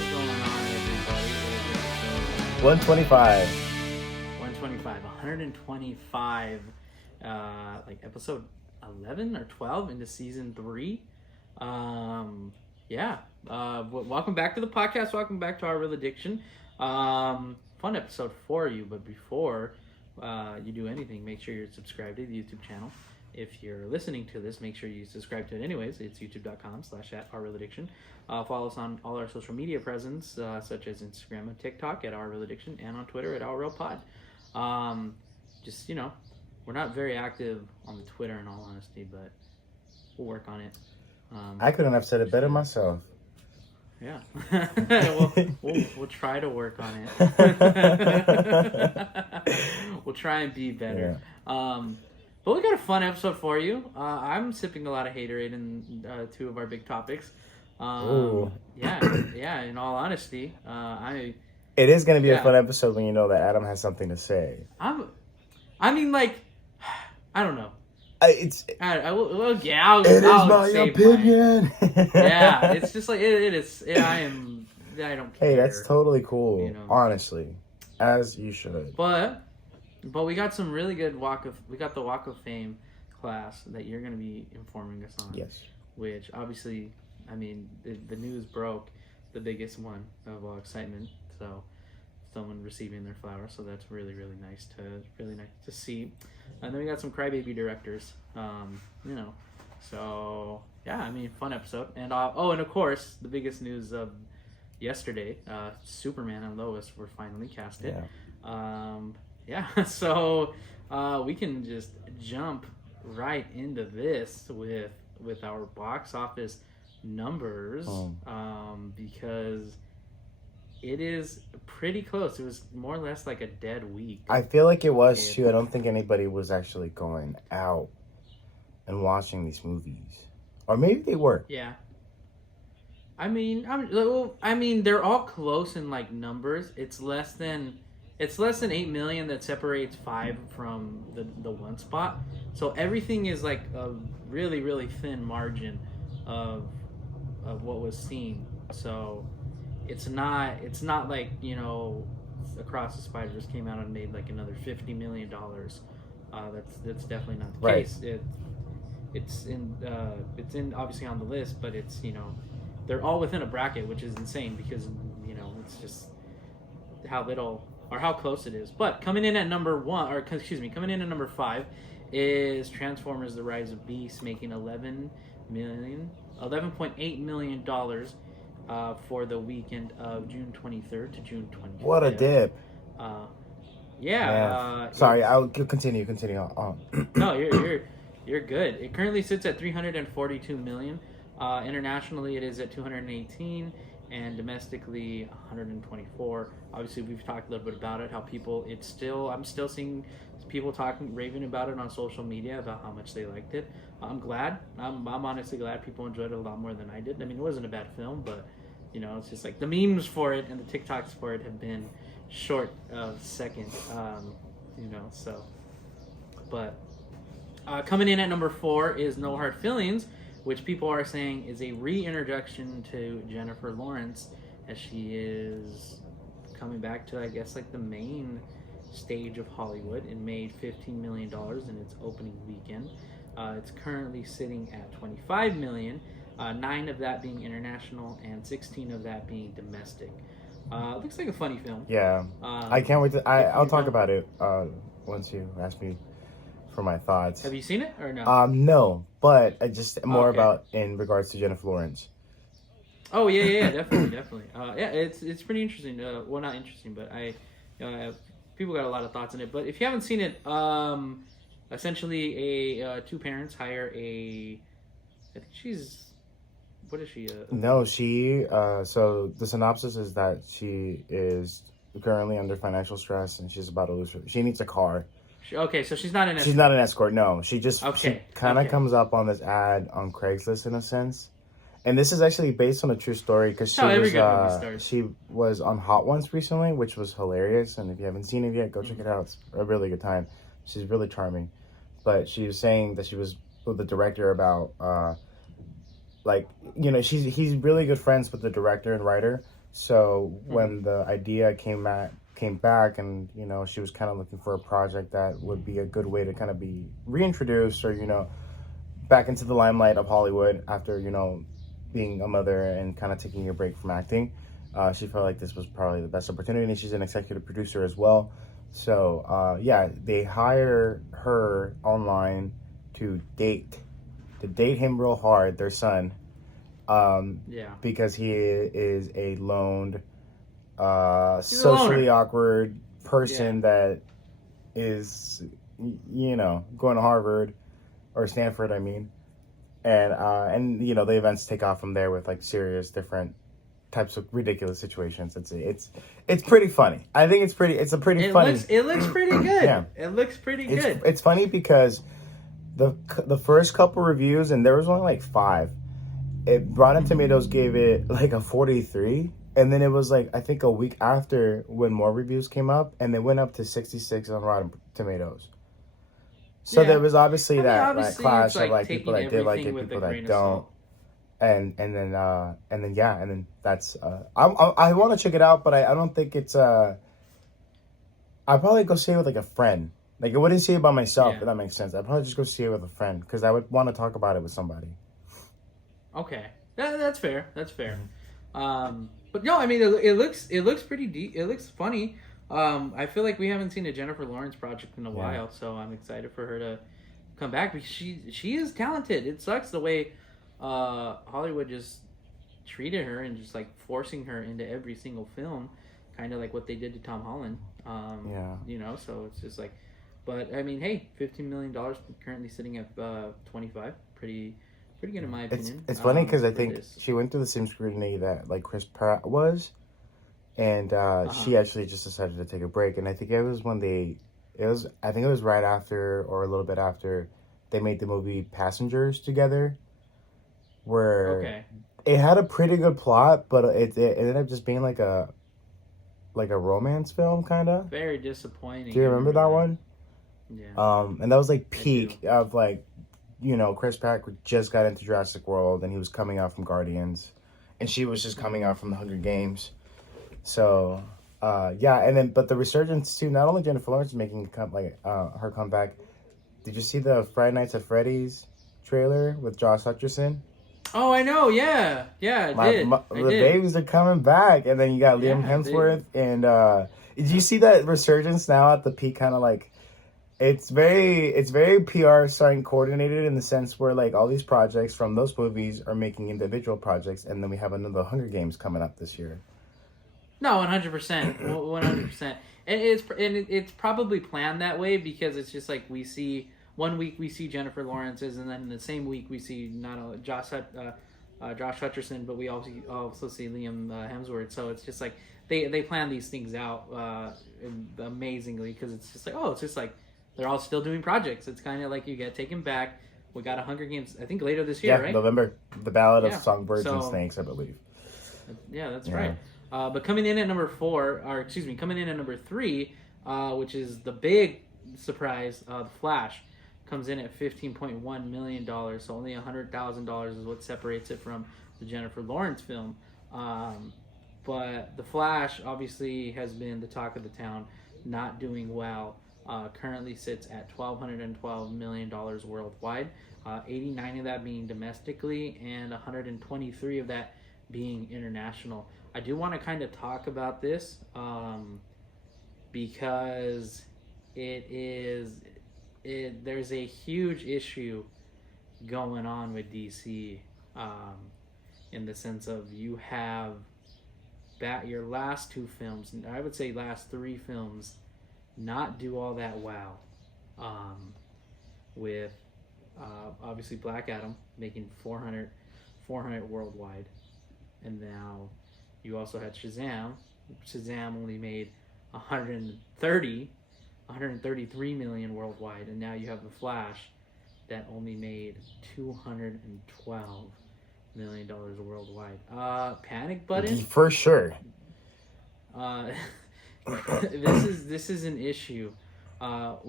is going on, everybody? It is episode 125. 125, like episode 11 or 12 into season 3. Welcome back to the podcast. Welcome back to Our Real Addiction. Fun episode for you, but before you do anything, make sure you're subscribed to the YouTube channel. If you're listening to this, make sure you subscribe to it anyways. It's youtube.com/@OurRealAddiction. Follow us on all our social media presence, such as Instagram and TikTok at Our Real Addiction, and on Twitter at Our Real Pod. We're not very active on the Twitter in all honesty, but we'll work on it. I couldn't have said it better myself. Yeah. we'll try to work on it. We'll try and be better. Yeah. But we got a fun episode for you. I'm sipping a lot of haterade in two of our big topics. Yeah. In all honesty, It is going to be a fun episode when you know that Adam has something to say. I don't know. It is my opinion. Yeah, it's just like it is. I don't care. Hey, that's totally cool. You know? Honestly, as you should. But we got some really good we got the Walk of Fame class that you're going to be informing us on. Yes. Which obviously, the news broke, the biggest one of all excitement. So, someone receiving their flowers. So that's really, really nice to see. And then we got some crybaby directors. So yeah, fun episode. And and of course, the biggest news of yesterday, Superman and Lois were finally casted. Yeah. So we can just jump right into this with our box office numbers, because it is pretty close. It was more or less like a dead week. I feel like it was too. I don't think anybody was actually going out and watching these movies, or maybe they were. Yeah. They're all close in like numbers. It's less than 8 million that separates 5 from the one spot. So everything is like a really, really thin margin of what was seen. So it's not like, Across the Spider-Verse came out and made like another $50 million. That's definitely not the case. It's in obviously on the list, but it's, they're all within a bracket, which is insane because, it's just how little or how close it is. But coming in at number 5 is Transformers: The Rise of Beasts, making $11.8 million for the weekend of June 23rd to June 25th. What a dip. Sorry, I'll continue. No, you're good. It currently sits at 342 million. Internationally, it is at 218, and domestically 124. Obviously, we've talked a little bit about it. How I'm still seeing people raving about it on social media about how much they liked it. I'm glad. I'm honestly glad people enjoyed it a lot more than I did. It wasn't a bad film, but it's just like the memes for it and the TikToks for it have been short of second. But coming in at number 4 is No Hard Feelings, which people are saying is a reintroduction to Jennifer Lawrence, as she is coming back to, I guess, like the main stage of Hollywood, and made $15 million in its opening weekend. It's currently sitting at 25 million, 9 of that being international and 16 of that being domestic. Looks like a funny film. Yeah. I can't wait I'll talk about it once you ask me for my thoughts. Have you seen it or no? No, but just more about in regards to Jennifer Lawrence. Oh yeah, definitely. It's pretty interesting. Well, not interesting, but people got a lot of thoughts on it. But if you haven't seen it, essentially two parents hire what is she? No, she. So the synopsis is that she is currently under financial stress and she's about to lose she needs a car. Okay, so she's not an escort. She's not an escort, no. She kind of comes up on this ad on Craigslist in a sense. And this is actually based on a true story because she was on Hot Ones recently, which was hilarious. And if you haven't seen it yet, go check it out. It's a really good time. She's really charming. But she was saying that she was with the director about, he's really good friends with the director and writer. So when the idea came back, and she was kind of looking for a project that would be a good way to kind of be reintroduced, or back into the limelight of Hollywood after being a mother and kind of taking a break from acting. She felt like this was probably the best opportunity, and she's an executive producer as well. So they hire her online to date him real hard, their son, because he is a loned, socially awkward person that is, going to Harvard or Stanford, I mean, and the events take off from there with like serious different types of ridiculous situations. It's pretty funny. I think it's funny. It looks pretty good. Yeah. It looks pretty good. It's funny because the first couple reviews, and there was only like 5. Rotten Tomatoes gave it like a 43, and then it was like I think a week after when more reviews came up, and they went up to 66 on Rotten Tomatoes. So there was obviously that clash of like people that did like it, people that don't. And then that's I want to check it out, but I don't think it's I'd probably go see it with like a friend. Like I wouldn't see it by myself, if that makes sense. I'd probably just go see it with a friend because I would want to talk about it with somebody. Okay, that's fair. But no, I mean it looks pretty deep. It looks funny. I feel like we haven't seen a Jennifer Lawrence project in a while, so I'm excited for her to come back because she is talented. It sucks the way Hollywood just treated her and just like forcing her into every single film, kind of like what they did to Tom Holland. So it's just like, but I mean, hey, $15 million currently sitting at 25, pretty good in my opinion. It's funny because I think she went through the same scrutiny that like Chris Pratt was, and she actually just decided to take a break. And I think it was I think it was right after or a little bit after they made the movie Passengers together. Where it had a pretty good plot, but it ended up just being like a romance film, kind of. Very disappointing. Do you remember that one? Yeah. And that was like peak of like, Chris Pratt just got into Jurassic World, and he was coming out from Guardians, and she was just coming out from the Hunger Games. So, and then but the resurgence too. Not only Jennifer Lawrence is making her comeback. Did you see the Friday Nights at Freddy's trailer with Josh Hutcherson? Oh, I know. Yeah, I did. The babies are coming back, and then you got Liam Hemsworth, and did you see that resurgence now at the peak? Kind of like, it's very PR starting coordinated in the sense where like all these projects from those movies are making individual projects, and then we have another Hunger Games coming up this year. No, 100%, 100%, and it's probably planned that way because it's just like we see. One week we see Jennifer Lawrence's, and then the same week we see not only Josh Hutcherson, but we also see Liam Hemsworth. So it's just like they plan these things out amazingly because it's just like they're all still doing projects. It's kind of like you get taken back. We got a Hunger Games, I think later this year, right? November, the Ballad of Songbirds and Snakes, I believe. Yeah, that's right. But coming in at number 3, which is the big surprise, The Flash. Comes in at $15.1 million, so only $100,000 is what separates it from the Jennifer Lawrence film. But The Flash obviously has been the talk of the town, not doing well. Currently sits at $1,212 million worldwide, 89 of that being domestically, and 123 of that being international. I do want to kind of talk about this because there's a huge issue going on with DC in the sense of you have your last 2 films, I would say last 3 films, not do all that well. With obviously Black Adam making 400 worldwide, and now you also had Shazam. Shazam only made 133 million worldwide, and now you have The Flash that only made $212 million worldwide. Panic button for sure. This is an issue. I'll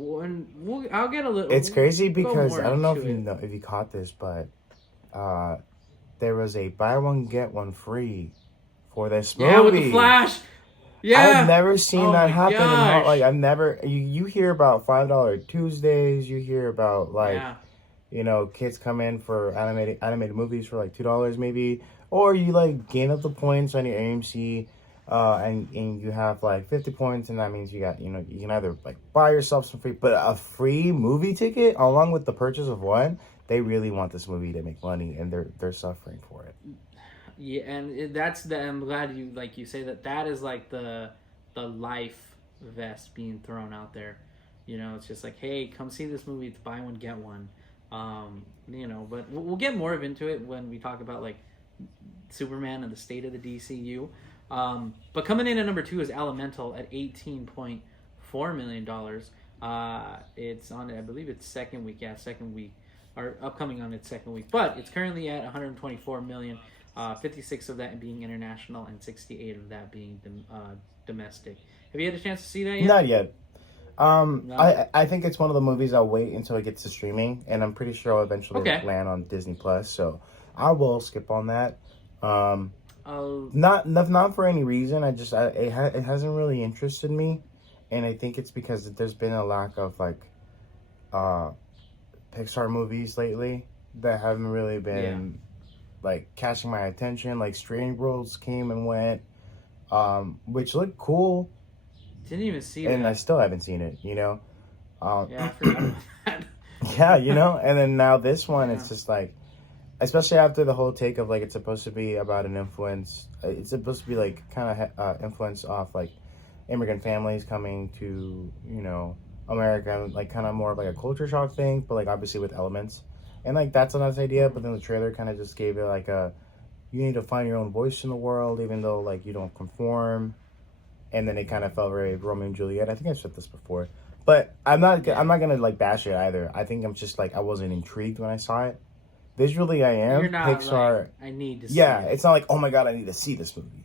get a little. It's crazy because I don't know if you caught this, but there was a buy one get one free for this movie. Yeah, with the Flash. Yeah. I've never seen that happen. Gosh. Like, I've never... You hear about $5 Tuesdays. You hear about, like... Yeah. You know, kids come in for animated movies for like $2 maybe, or you like gain up the points on your AMC, and you have like 50 points, and that means you got, you know, you can either like buy yourself some free, but a free movie ticket along with the purchase of one. They really want this movie to make money, and they're suffering for it. Yeah, and I'm glad you say that is like the life vest being thrown out there. You know, it's just like, hey, come see this movie. It's buy one get one. You know, but we'll get more into it when we talk about like Superman and the state of the DCU. But coming in at number 2 is Elemental at $18.4 million. It's on, I believe it's second week, or upcoming on its second week. But it's currently at 124 million, 56 of that being international and 68 of that being domestic. Have you had a chance to see that yet? Not yet. No. I think it's one of the movies I'll wait until it gets to streaming, and I'm pretty sure I'll eventually land on Disney Plus. So I will skip on that. Not for any reason. It hasn't really interested me, and I think it's because there's been a lack of like Pixar movies lately that haven't really been like catching my attention. Like Strange Worlds came and went, which looked cool. Didn't even see and that. I still haven't seen it, you know. Yeah, I forgot about that. Yeah, you know, and then now this one, it's just like, especially after the whole take of like it's supposed to be about an influence. It's supposed to be like kind of influence off like immigrant families coming to, you know, America, like kind of more of like a culture shock thing, but like obviously with elements, and like that's a nice idea. But then the trailer kind of just gave it like you need to find your own voice in the world, even though like you don't conform. And then it kind of felt very Romeo and Juliet. I think I've said this before, but I'm not gonna like bash it either. I think I'm just like I wasn't intrigued when I saw it. Visually, I am. You're not Pixar. like, I need to see it. It's not like, oh my god, I need to see this movie.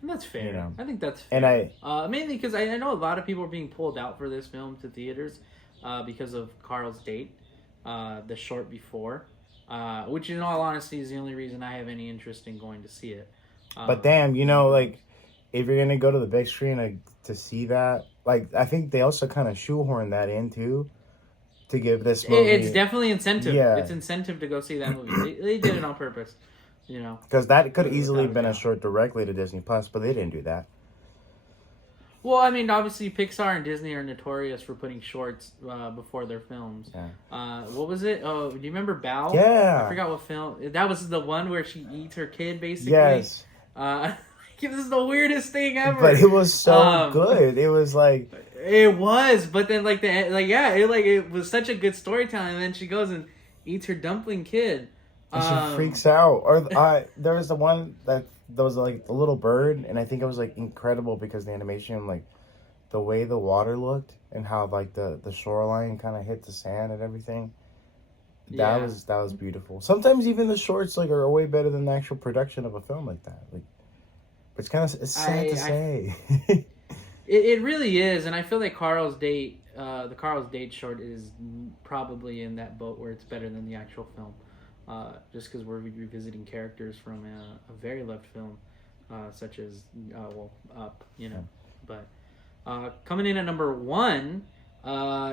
And that's fair. You know? I think that's fair. And mainly because I know a lot of people are being pulled out for this film to theaters because of Carl's Date, the short before, which in all honesty is the only reason I have any interest in going to see it. But damn, you know, like, if you're gonna go to the big screen to see that, like, I think they also kind of shoehorn that in too, to give this movie. It's definitely incentive. Yeah. It's incentive to go see that movie. They did it on purpose, you know. Because that could easily have been a short directly to Disney Plus, but they didn't do that. Well, I mean, obviously Pixar and Disney are notorious for putting shorts before their films. Yeah. What was it? Oh, do you remember Bao? Yeah. I forgot what film. That was the one where she eats her kid, basically. Yes. This is the weirdest thing ever. But it was so good. It was like it was, but then it was such a good storytelling. And then she goes and eats her dumpling kid. And she freaks out. Or there was the one that was like a little bird, and I think it was like incredible because the animation, like the way the water looked and how like the shoreline kind of hit the sand and everything. That was beautiful. Sometimes even the shorts like are way better than the actual production of a film like that. Like. It's kind of sad to say. It really is, and I feel like Carl's Date, the Carl's Date short is probably in that boat where it's better than the actual film, just because we're revisiting characters from a very loved film, such as Up, you know. But coming in at number 1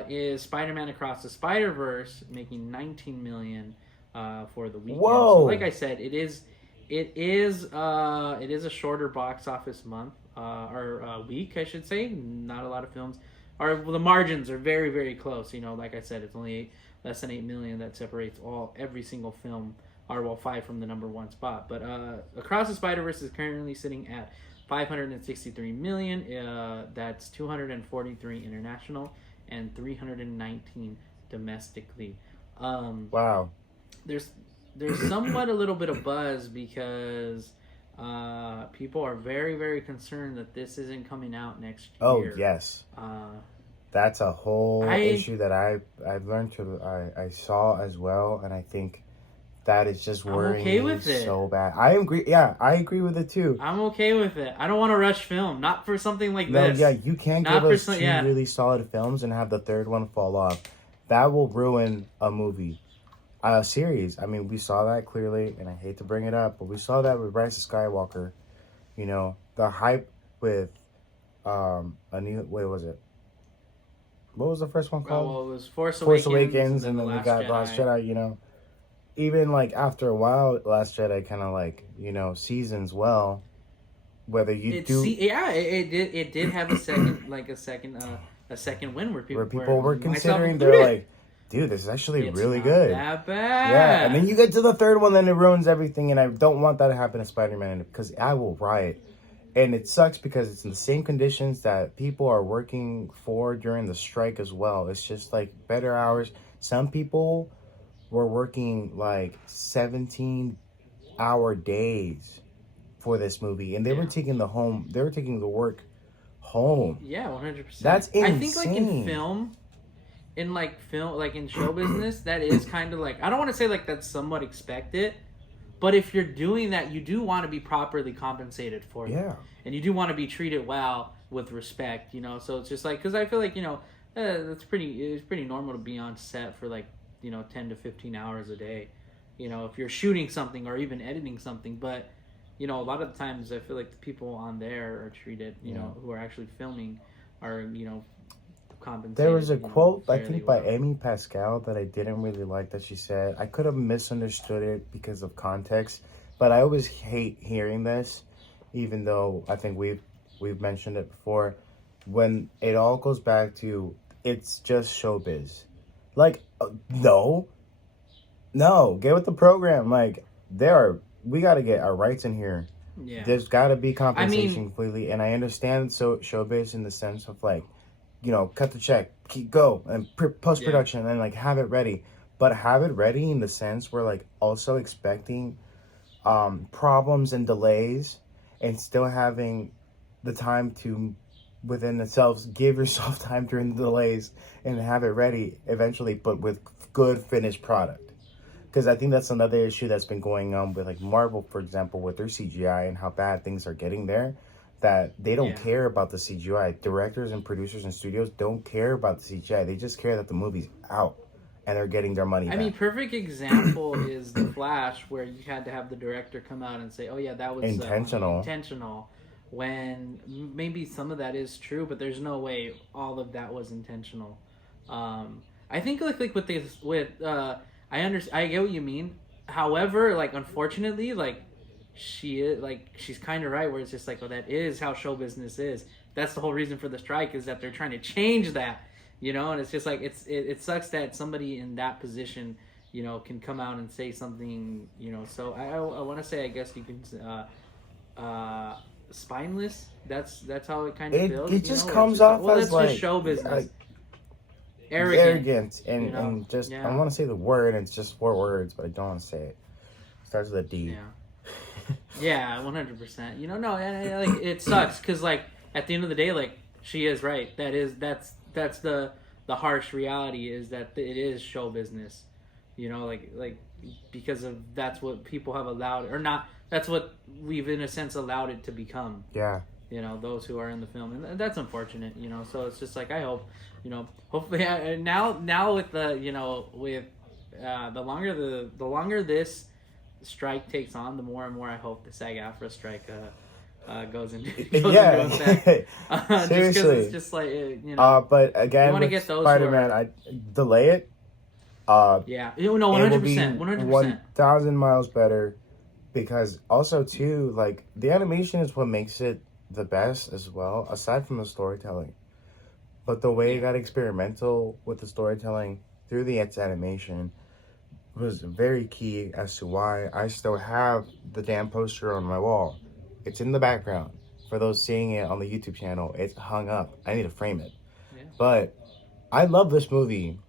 is Spider-Man Across the Spider-Verse, making $19 million for the weekend. Whoa! So like I said, it is a shorter box office month or week, I should say. Not a lot of films the margins are very, very close. You know, like I said, it's only less than 8 million that separates every single film, or 5 from the number 1 spot. But Across the Spider-Verse is currently sitting at 563 million. That's 243 international and 319 domestically. Wow. There's somewhat a little bit of buzz because people are very, very concerned that this isn't coming out next year. Oh, yes. That's a whole issue that I've learned I saw as well, and I think that is just worrying me so bad. I agree. Yeah, I agree with it too. I'm okay with it. I don't want to rush film, not for something like this. No, yeah, you can't give us 2 really solid films and have the third one fall off. That will ruin a movie. A series. I mean, we saw that clearly, and I hate to bring it up, but we saw that with Rise of Skywalker. You know, the hype with a new, what was it? What was the first one called? Well, it was Force Awakens, and and then then we got Last Jedi. You know, even like after a while, Last Jedi kind of like, you know, seasons well. Whether you it did have a second a second win where people were considering, they're like, dude, this is actually really not good. That bad. Yeah, and then you get to the third one, then it ruins everything, and I don't want that to happen to Spider-Man because I will riot. And it sucks because it's in the same conditions that people are working for during the strike as well. It's just like better hours. Some people were working like 17-hour days for this movie, and they were taking the work home. Yeah, 100%. That's insane. I think like in show business, that is kind of like, I don't want to say like that's somewhat expected, but if you're doing that, you do want to be properly compensated for it. Yeah. And you do want to be treated well with respect, you know. So it's just like, because I feel like, you know, it's pretty normal to be on set for like, you know, 10 to 15 hours a day, you know, if you're shooting something or even editing something. But, you know, a lot of the times I feel like the people on there are treated, you know, who are actually filming are, you know, compensated. There was a quote, I think, by well. Amy Pascal that I didn't really like that she said. I could have misunderstood it because of context, but I always hate hearing this, even though I think we've mentioned it before. When it all goes back to, it's just showbiz. Like, no, get with the program. Like, we got to get our rights in here. Yeah. There's got to be compensation completely, and I understand showbiz in the sense of like, you know, cut the check, go, and post-production, and like have it ready. But have it ready in the sense where like also expecting problems and delays, and still having the time to within themselves give yourself time during the delays and have it ready eventually, but with good finished product. Because I think that's another issue that's been going on with like Marvel, for example, with their CGI and how bad things are getting there. That they don't care about the CGI. Directors and producers and studios don't care about the CGI. They just care that the movie's out and they're getting their money back. I mean, perfect example is The Flash, where you had to have the director come out and say, oh yeah, that was intentional. When maybe some of that is true, but there's no way all of that was intentional. I think like I get what you mean. However, like unfortunately, like she's kind of right, where it's just like, oh, that is how show business is. That's the whole reason for the strike, is that they're trying to change that, you know. And it's just like it sucks that somebody in that position, you know, can come out and say something, you know. So I want to say, I guess you can spineless. That's how it kind of feels. It just comes off as like just show business. Arrogant and, you know? and just I want to say the word, and it's just 4 words, but I don't want to say it. Starts with a D. Yeah. Yeah, 100%. You know, no, like it sucks because like at the end of the day, like she is right. That's the harsh reality, is that it is show business. You know, like because of that's what people have allowed, or not. That's what we've in a sense allowed it to become. Yeah. You know, those who are in the film, and that's unfortunate. You know, so it's just like, I hope, you know, hopefully now with the, you know, with the longer this strike takes on, the more and more I hope the SAG-AFTRA strike goes into effect. Seriously, it's just like, you know. But again, with Spider-Man, I delay it. Yeah, no, 100%, 100%, 1,000 miles better, because also too, like, the animation is what makes it the best as well, aside from the storytelling. But the way it got experimental with the storytelling through its animation was very key as to why I still have the damn poster on my wall. It's in the background. For those seeing it on the YouTube channel, it's hung up. I need to frame it. Yeah. But I love this movie.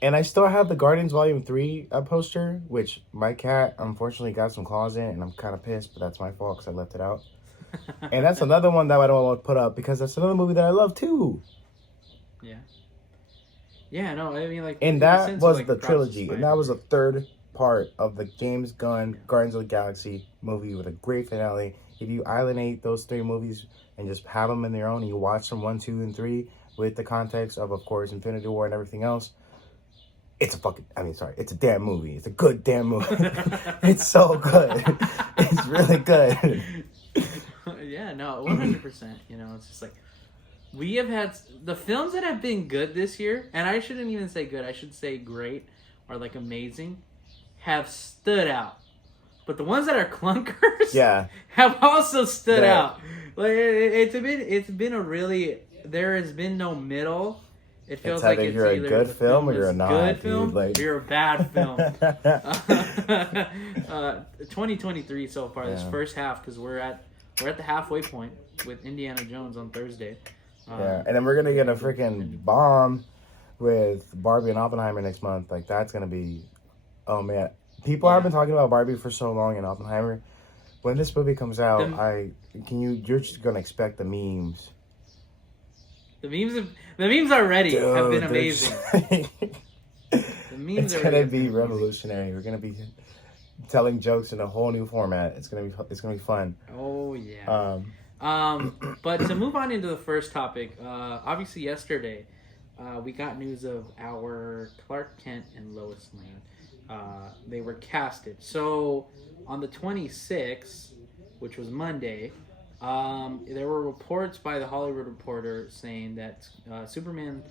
And I still have the Guardians Volume 3 poster, which my cat unfortunately got some claws in it, and I'm kind of pissed, but that's my fault because I left it out. And that's another one that I don't want to put up, because that's another movie that I love too. Yeah. Yeah, no, I mean, like... And that was like the trilogy, and that was the third part of the James Gunn Guardians of the Galaxy movie with a great finale. If you alienate those 3 movies and just have them in their own, and you watch them 1, 2, and 3 with the context of course, Infinity War and everything else, it's a damn movie. It's a good damn movie. It's so good. It's really good. Yeah, no, 100%. You know, it's just like we have had the films that have been good this year, and I shouldn't even say good. I should say great or like amazing, have stood out. But the ones that are clunkers, have also stood out. Like it's been a really there has been no middle. It feels like it's you're either a good film or you're not. Good film, dude, like... or you're a bad film. 2023 so far. This first half, because we're at the halfway point with Indiana Jones on Thursday. And then we're gonna get a freaking bomb with Barbie and Oppenheimer next month. Like that's gonna be, oh man, people have been talking about Barbie for so long and Oppenheimer. When this movie comes out, you're just gonna expect the memes. The memes already have been amazing. The memes it's gonna be revolutionary. We're gonna be telling jokes in a whole new format. It's gonna be fun. Oh yeah. But to move on into the first topic, obviously yesterday, we got news of our Clark Kent and Lois Lane. They were casted. So on the 26th, which was Monday, there were reports by the Hollywood Reporter saying that Superman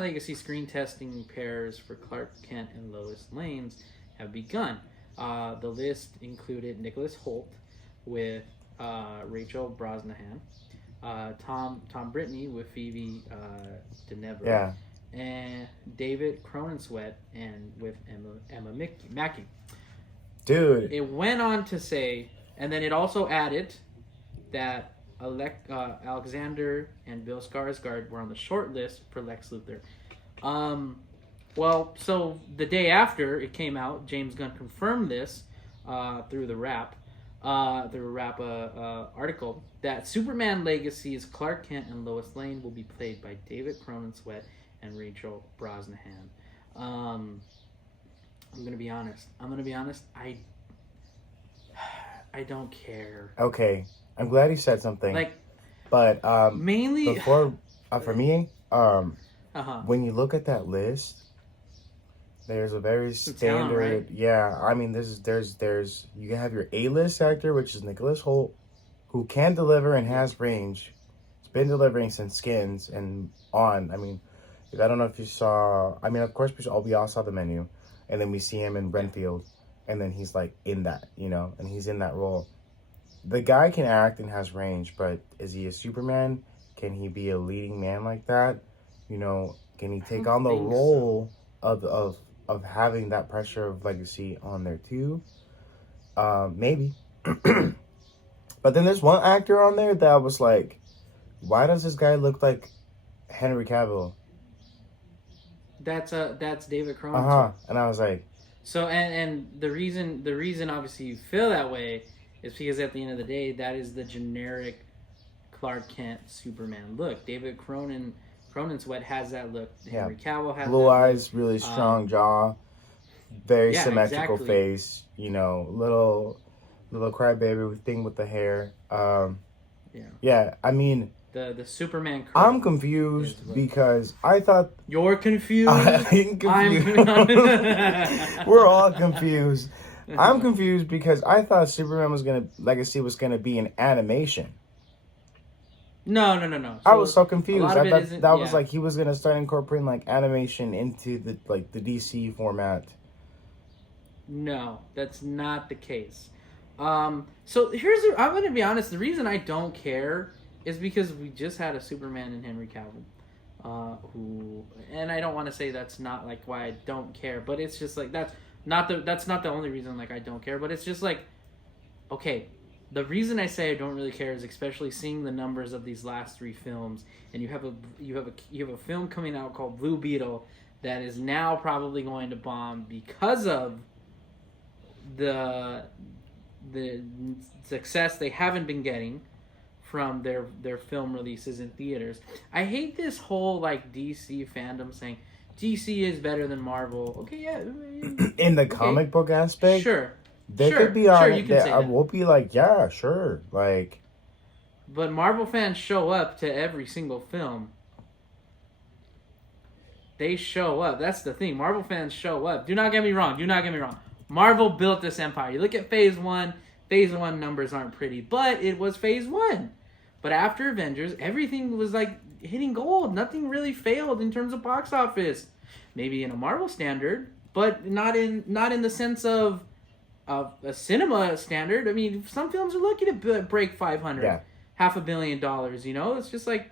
Legacy screen testing pairs for Clark Kent and Lois Lane have begun. The list included Nicholas Hoult with Rachel Brosnahan, Tom Brittany with Phoebe Denevere, and David Cronensweet and with Emma Mackey. Dude, it went on to say, and then it also added that Alexander and Bill Skarsgård were on the short list for Lex Luthor. Well, so the day after it came out, James Gunn confirmed this through the Wrap article that Superman Legacy's Clark Kent and Lois Lane will be played by David Cronensweet and Rachel Brosnahan. I'm gonna be honest. I don't care. Okay, I'm glad you said something. But mainly before for me, when you look at that list, there's a very standard. Talent, right? Yeah, I mean, there's you have your A-list actor, which is Nicholas Hoult, who can deliver and has range. He's been delivering since Skins and on. I mean, I don't know if you saw. I mean, of course, we all saw The Menu, and then we see him in Renfield, and then he's like in that, and he's in that role. The guy can act and has range, but is he a Superman? Can he be a leading man like that? Can he take on the role of having that pressure of legacy on there too? Maybe. But then there's one actor on there that was like, why does this guy look like Henry Cavill? That's David Cronenberg. And I was like, so and the reason obviously you feel that way is because at the end of the day, that is the generic Clark Kent Superman look. David Cronensweet has that look. Henry Cavill has blue that eyes, look. really strong jaw, very symmetrical face. Little crybaby thing with the hair. Yeah. I mean, the Superman. I'm confused because I thought you're confused. I'm confused. We're all confused. I'm confused because I thought Superman Legacy was gonna be an animation. No. So I was so confused. I thought that was like he was gonna start incorporating like animation into the DC format. No, that's not the case. So I'm gonna be honest. The reason I don't care is because we just had a Superman and Henry Cavill, and I don't want to say that's not like why I don't care, but it's just like that's not the only reason like I don't care, but it's just like, okay. The reason I say I don't really care is especially seeing the numbers of these last three films, and you have a film coming out called Blue Beetle that is now probably going to bomb because of the success they haven't been getting from their film releases in theaters. I hate this whole like DC fandom saying DC is better than Marvel. Okay, yeah. In the comic book aspect, sure. They could be on it. I will be like, yeah, sure. Like, but Marvel fans show up to every single film. They show up. That's the thing. Marvel fans show up. Do not get me wrong. Marvel built this empire. You look at Phase 1. Phase 1 numbers aren't pretty, but it was Phase 1. But after Avengers, everything was like hitting gold. Nothing really failed in terms of box office. Maybe in a Marvel standard, but not in the sense of a cinema standard. I mean, some films are lucky to break 500, $500 million. You know, it's just like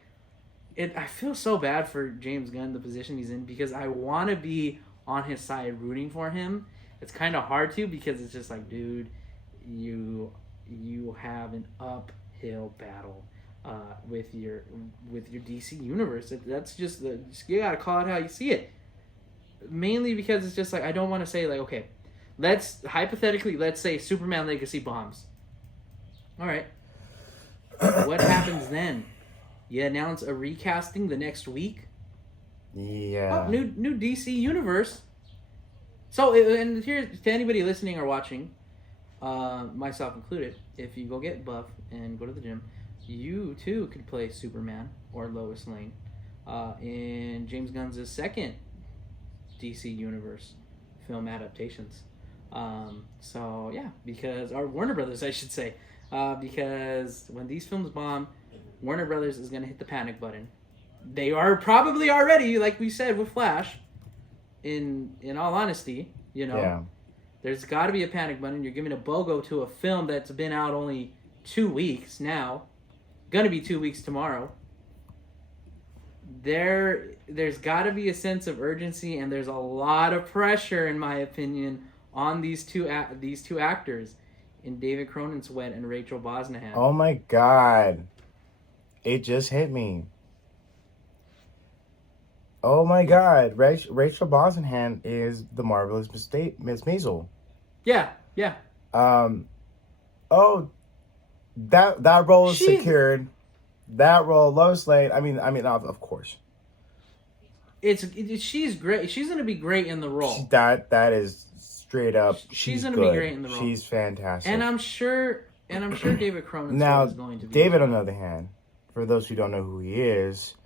I feel so bad for James Gunn, the position he's in, because I want to be on his side, rooting for him. It's kind of hard to, because it's just like, dude, you have an uphill battle with your DC universe. That's just you gotta call it how you see it. Mainly because it's just like, I don't want to say like, okay, let's say Superman Legacy bombs. All right, what happens then? You announce a recasting the next week. Yeah. Oh, new DC universe. So, and here's to anybody listening or watching, myself included, if you go get buff and go to the gym, you too could play Superman or Lois Lane in James Gunn's second DC Universe film adaptations. So yeah, because our Warner Brothers, I should say, because when these films bomb, Warner Brothers is gonna hit the panic button. They are probably already, like we said with Flash. In all honesty, you know, there's got to be a panic button. You're giving a BOGO to a film that's been out only 2 weeks now, gonna be 2 weeks tomorrow. There's got to be a sense of urgency, and there's a lot of pressure, in my opinion, on these two actors, in David Cronenweth and Rachel Brosnahan. Oh my God, it just hit me. Oh my God, Rachel Brosnahan is the marvelous Miss Maisel. Yeah. Oh, that role is secured. That role, Lois Lane. I mean, of course. She's great. She's gonna be great in the role. That is straight up. She's gonna be great in the role. She's fantastic. And I'm sure David Cronenweth is going to be. David, on the other hand, for those who don't know who he is,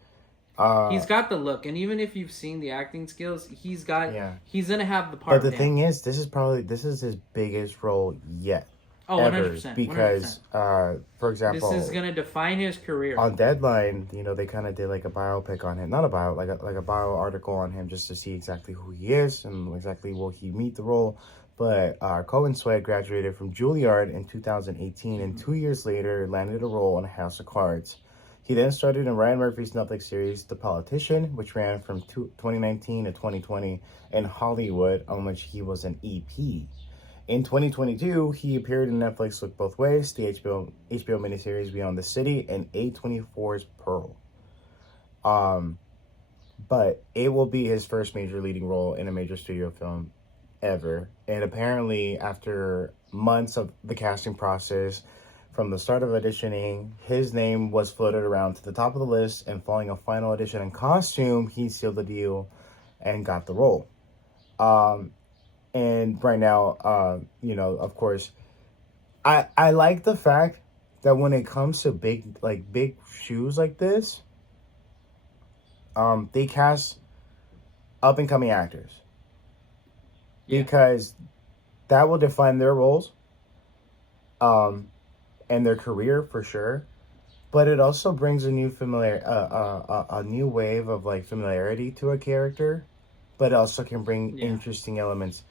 he's got the look, and even if you've seen the acting skills, he's gonna have the part. But the thing is, this is his biggest role yet. Oh, 100%. Because, for example, this is gonna define his career. On Deadline, you know, they kind of did like a biopic on him, not a bio, like a bio article on him, just to see exactly who he is and exactly will he meet the role. But Cronenweth graduated from Juilliard in 2018, and 2 years later landed a role on House of Cards. He then started in Ryan Murphy's Netflix series The Politician, which ran from 2019 to 2020, and Hollywood, on which he was an EP. In 2022, he appeared in Netflix Look Both Ways, the HBO miniseries Beyond the City, and A24's Pearl. But it will be his first major leading role in a major studio film ever. And apparently, after months of the casting process, from the start of auditioning, his name was floated around to the top of the list, and following a final audition and costume, he sealed the deal and got the role. And right now, you know, of course, I like the fact that when it comes to big shoes like this, they cast up and coming actors. Yeah. Because that will define their roles, and their career for sure. But it also brings a new a new wave of like familiarity to a character, but it also can bring interesting elements.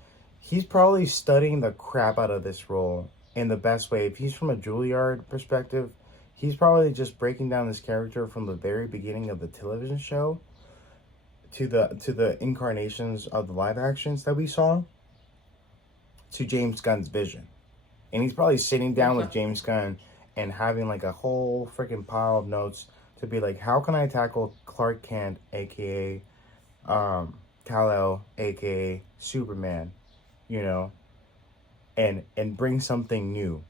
He's probably studying the crap out of this role in the best way. If he's from a Juilliard perspective, he's probably just breaking down this character from the very beginning of the television show to the incarnations of the live actions that we saw to James Gunn's vision. And he's probably sitting down with James Gunn and having like a whole freaking pile of notes to be like, how can I tackle Clark Kent, aka Kal-El, aka Superman, you know, and bring something new.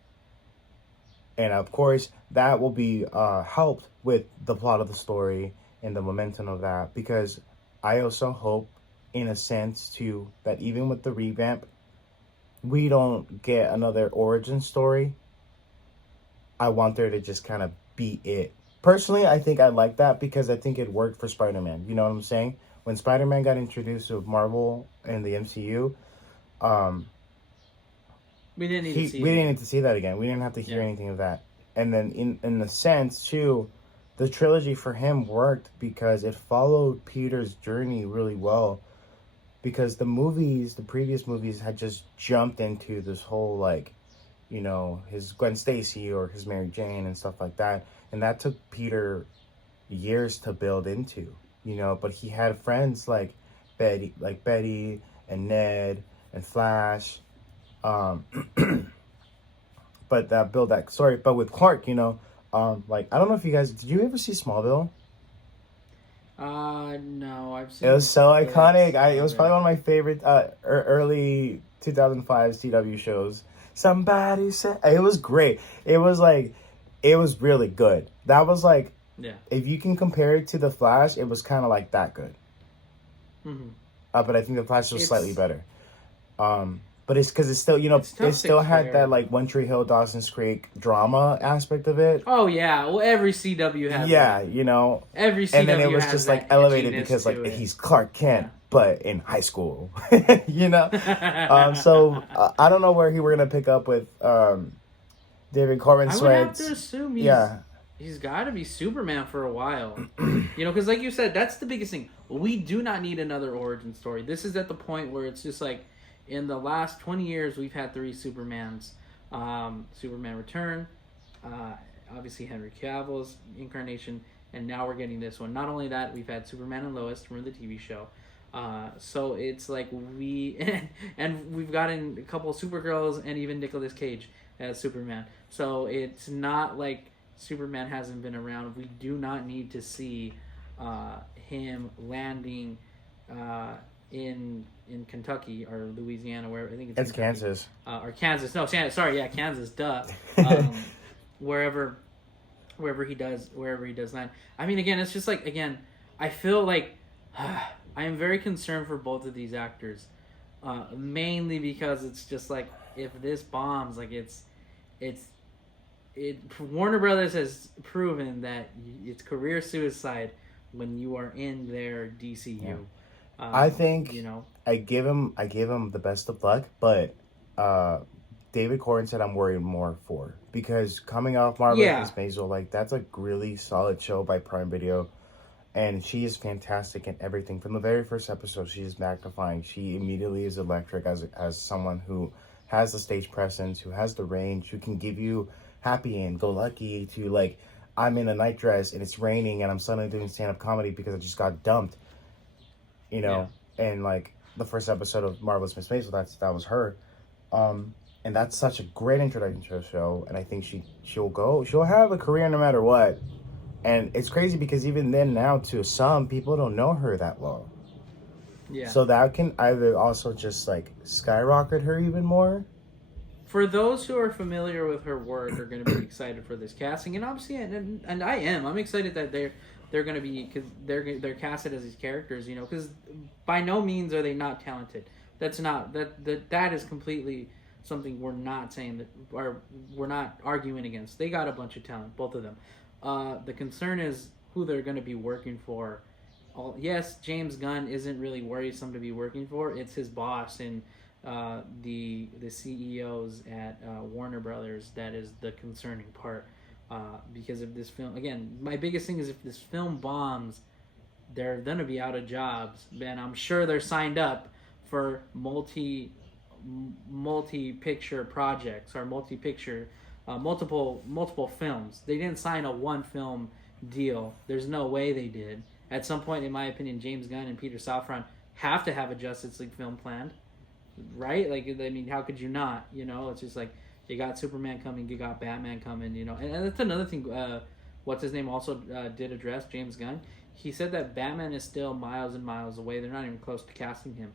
And of course, that will be helped with the plot of the story and the momentum of that, because I also hope, in a sense, too, that even with the revamp, we don't get another origin story. I want there to just kind of be it. Personally, I think I like that because I think it worked for Spider-Man. You know what I'm saying? When Spider-Man got introduced to Marvel and the MCU, We didn't need to see. We didn't need to see that again. We didn't have to hear anything of that. And then in the sense too, the trilogy for him worked because it followed Peter's journey really well. Because the previous movies had just jumped into this whole like, you know, his Gwen Stacy or his Mary Jane and stuff like that, and that took Peter years to build into, you know. But he had friends like Betty and Ned and Flash, but that build that story. But with Clark, you know, like I don't know if you guys did you ever see Smallville? No, I've seen. It was so iconic. It was probably one of my favorite early 2005 CW shows. Somebody said it was great. It was really good. That was like, if you can compare it to The Flash, it was kind of like that good. Mm-hmm. But I think The Flash was slightly better. But it's because it's still, you know, it still had that like One Tree Hill, Dawson's Creek drama aspect of it. Oh yeah, well every CW has. Yeah, you know, every CW and then it was just like elevated because like he's Clark Kent, but in high school, you know. So I don't know where we're gonna pick up with David Corbin Sweats. I would have to assume he's got to be Superman for a while, you know, because like you said, that's the biggest thing. We do not need another origin story. This is at the point where it's just like. In the last 20 years, we've had 3 Supermans. Superman Return, obviously Henry Cavill's incarnation, and now we're getting this one. Not only that, we've had Superman and Lois from the TV show. So it's like and we've gotten a couple of Supergirls and even Nicolas Cage as Superman. So it's not like Superman hasn't been around. We do not need to see him landing in Kentucky or Louisiana, where I think it's Kansas. Or Kansas. No, sorry, Kansas. Duh. Wherever he does land. I mean, again, it's just like I feel like I am very concerned for both of these actors, mainly because it's just like if this bombs, like Warner Brothers has proven that it's career suicide when you are in their DCU. Yeah. I think I give him the best of luck, but David Corbin said I'm worried more for because coming off Marvelous Miss Maisel, like that's a really solid show by Prime Video, and she is fantastic in everything from the very first episode. She is magnifying. She immediately is electric as someone who has the stage presence, who has the range, who can give you happy and go lucky to like I'm in a night dress and it's raining and I'm suddenly doing stand-up comedy because I just got dumped. You know, and like the first episode of Marvelous Miss Maisel, that was her, and that's such a great introduction to the show. And I think she'll have a career no matter what. And it's crazy because even then now, to some people don't know her that well. Yeah. So that can either also just like skyrocket her even more. For those who are familiar with her work, are going to be excited for this casting, and obviously, and I am. I'm excited that they're going to be, because they're casted as these characters, you know, because by no means are they not talented. That's not that is completely something we're not saying that, or we're not arguing against. They got a bunch of talent, both of them. The concern is who they're going to be working for. Yes, James Gunn isn't really worrisome to be working for. It's his boss and the CEOs at Warner Brothers that is the concerning part. Because of this film, again, my biggest thing is if this film bombs, they're gonna be out of jobs. And I'm sure they're signed up for multi-picture projects or multiple films. They didn't sign a one film deal. There's no way they did. At some point, in my opinion, James Gunn and Peter Safran have to have a Justice League film planned, right? Like, I mean, how could you not? You know, it's just like. You got Superman coming, you got Batman coming, you know. And that's another thing, what's his name also did address, James Gunn. He said that Batman is still miles and miles away. They're not even close to casting him,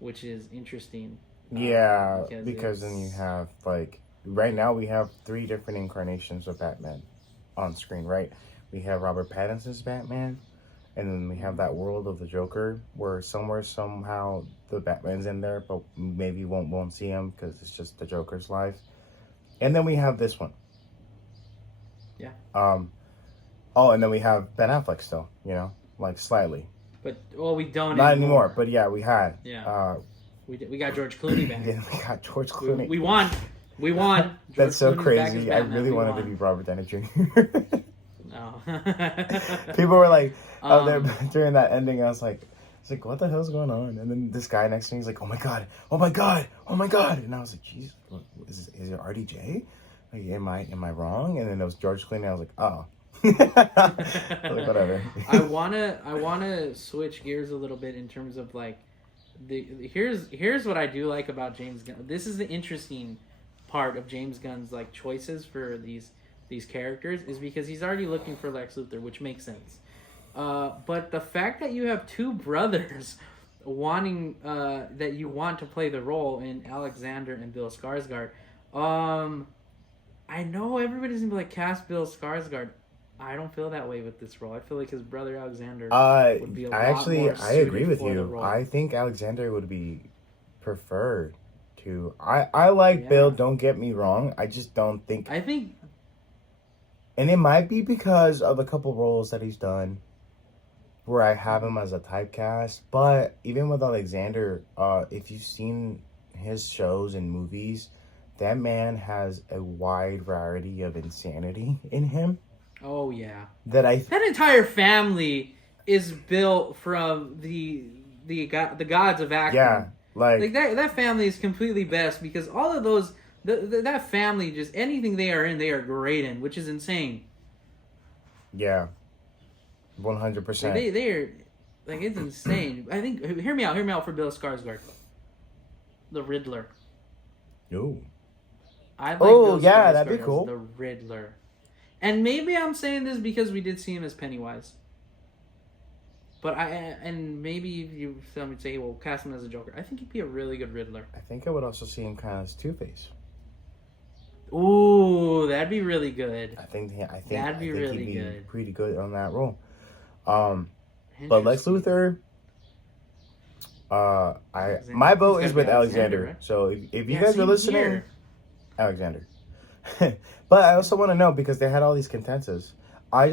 which is interesting. Yeah, because then you have, like, right now we have 3 different incarnations of Batman on screen, right? We have Robert Pattinson's Batman, and then we have that world of the Joker where somehow the Batman's in there, but maybe won't see him because it's just the Joker's life. And then we have this one. Yeah. And then we have Ben Affleck still, you know, like slightly. But we don't not anymore. But yeah, we had. Yeah. We got George Clooney back. Yeah, we got George Clooney. We won. George That's so Clooney's crazy. I really wanted to be Robert Downey Jr. No. People were like, out there during that ending. I was like, what the hell's going on? And then this guy next to me, he's like, oh my god, oh my god, oh my god. And I was like, jeez, is it RDJ? Like, am I wrong? And then it was George Clooney. I was like, oh. Like, whatever. I wanna switch gears a little bit in terms of like here's what I do like about James Gunn. This is the interesting part of James Gunn's like choices for these characters is because he's already looking for Lex Luthor, which makes sense. But the fact that you have two brothers wanting that you want to play the role in Alexander and Bill Skarsgård, I know everybody's gonna be like, cast Bill Skarsgård. I don't feel that way with this role. I feel like his brother Alexander would be a lot more I agree with for the you. role. I think Alexander would be preferred to. I like Bill. Don't get me wrong. I just don't think. I think, and it might be because of a couple roles that he's done, where I have him as a typecast. But even with Alexander, if you've seen his shows and movies, that man has a wide variety of insanity in him. Oh yeah, that entire family is built from the gods of acting. Yeah, like that family is completely best because all of those that family, just anything they are in, they are great in, which is insane. Yeah, 100%. They are like, it's insane. I think hear me out for Bill Skarsgård, the Riddler. Ooh. I'd like Bill Skarsgård that'd be cool. As the Riddler. And maybe I'm saying this because we did see him as Pennywise. But maybe you say, well, cast him as a Joker. I think he'd be a really good Riddler. I think I would also see him kind of as Two-Face. Ooh, that'd be really good. I think that'd be really he'd be good. Pretty good on that role. But Lex Luthor, my vote is with Alexander. Right? So if you guys are listening, Alexander. But I also want to know, because they had all these contenders. I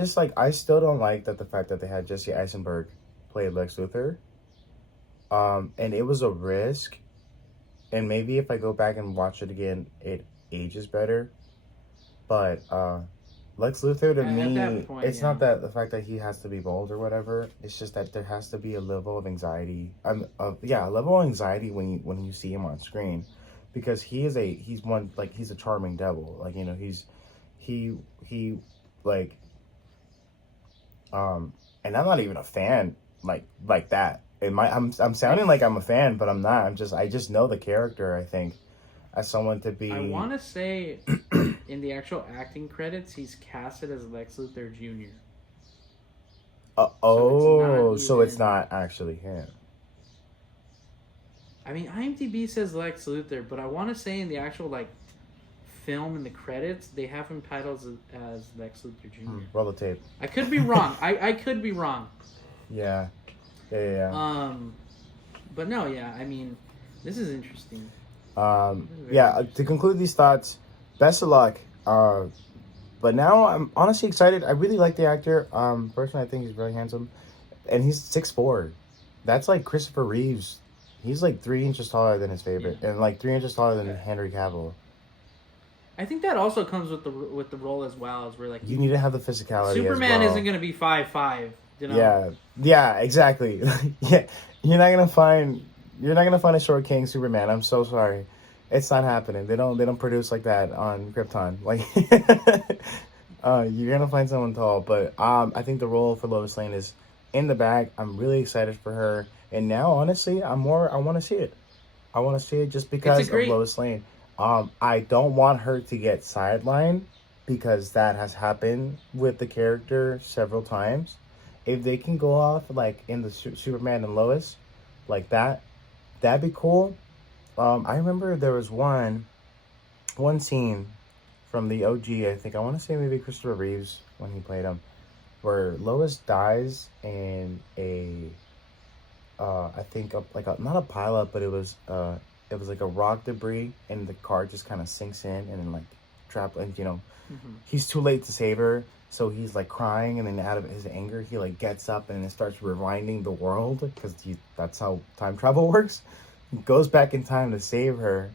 still don't like the fact that they had Jesse Eisenberg play Lex Luthor. And it was a risk. And maybe if I go back and watch it again, it ages better. But Lex Luthor, to me, it's not that the fact that he has to be bold or whatever. It's just that there has to be a level of anxiety. A level of anxiety when you see him on screen. Because he's a charming devil. Like, you know, he and I'm not even a fan like that. I'm sounding like I'm a fan, but I'm not. I just know the character, I think, as someone to be. I want to say in the actual acting credits, he's casted as Lex Luthor Jr. So it's not actually him. I mean, IMDb says Lex Luthor, but I want to say in the actual film in the credits, they have him titled as Lex Luthor Jr. Roll the tape. I could be wrong. I could be wrong. Yeah. But no, yeah. I mean, this is interesting. To conclude these thoughts, best of luck. But now I'm honestly excited. I really like the actor. Personally, I think he's really handsome, and he's 6'4". That's like Christopher Reeves. He's like 3 inches taller than his favorite, and like 3 inches taller than Henry Cavill. I think that also comes with the role as well, as we're like, you need to have the physicality. Superman as well. isn't going to be 5'5". You know? Yeah, exactly. Yeah, you're not gonna find a short king Superman. I'm so sorry, it's not happening. They don't produce like that on Krypton. Like, you're gonna find someone tall. But I think the role for Lois Lane is in the bag. I'm really excited for her. And now, honestly, I want to see it. I want to see it just because of Lois Lane. I don't want her to get sidelined, because that has happened with the character several times. If they can go off like in the Superman and Lois, like that'd be cool. I remember there was one scene from the OG. I think I want to say maybe Christopher Reeves when he played him, where Lois dies in I think not a pileup, but it was like a rock debris, and the car just kind of sinks in and then he's too late to save her, so he's like crying, and then out of his anger he like gets up and then starts rewinding the world, because that's how time travel works. goes back in time to save her,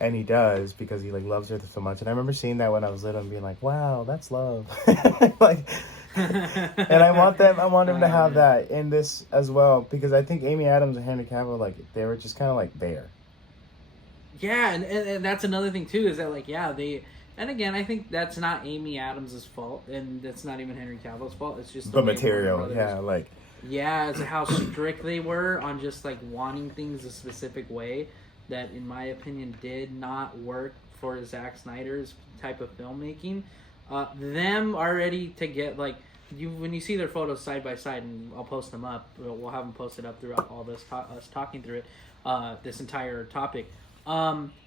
and he does because he like loves her so much. And I remember seeing that when I was little and being like, "Wow, that's love!" Like, and I want them to have that in this as well, because I think Amy Adams and Henry Cavill, like, they were just kind of like there. Yeah, and that's another thing too, is that like, yeah, they, and again, I think that's not Amy Adams' fault, and that's not even Henry Cavill's fault. It's just the material, yeah, like, yeah, it's how strict they were on just like wanting things a specific way that, in my opinion, did not work for Zack Snyder's type of filmmaking. Them already to get like, when you see their photos side by side, and I'll post them up. We'll have them posted up throughout all this us talking through it, this entire topic.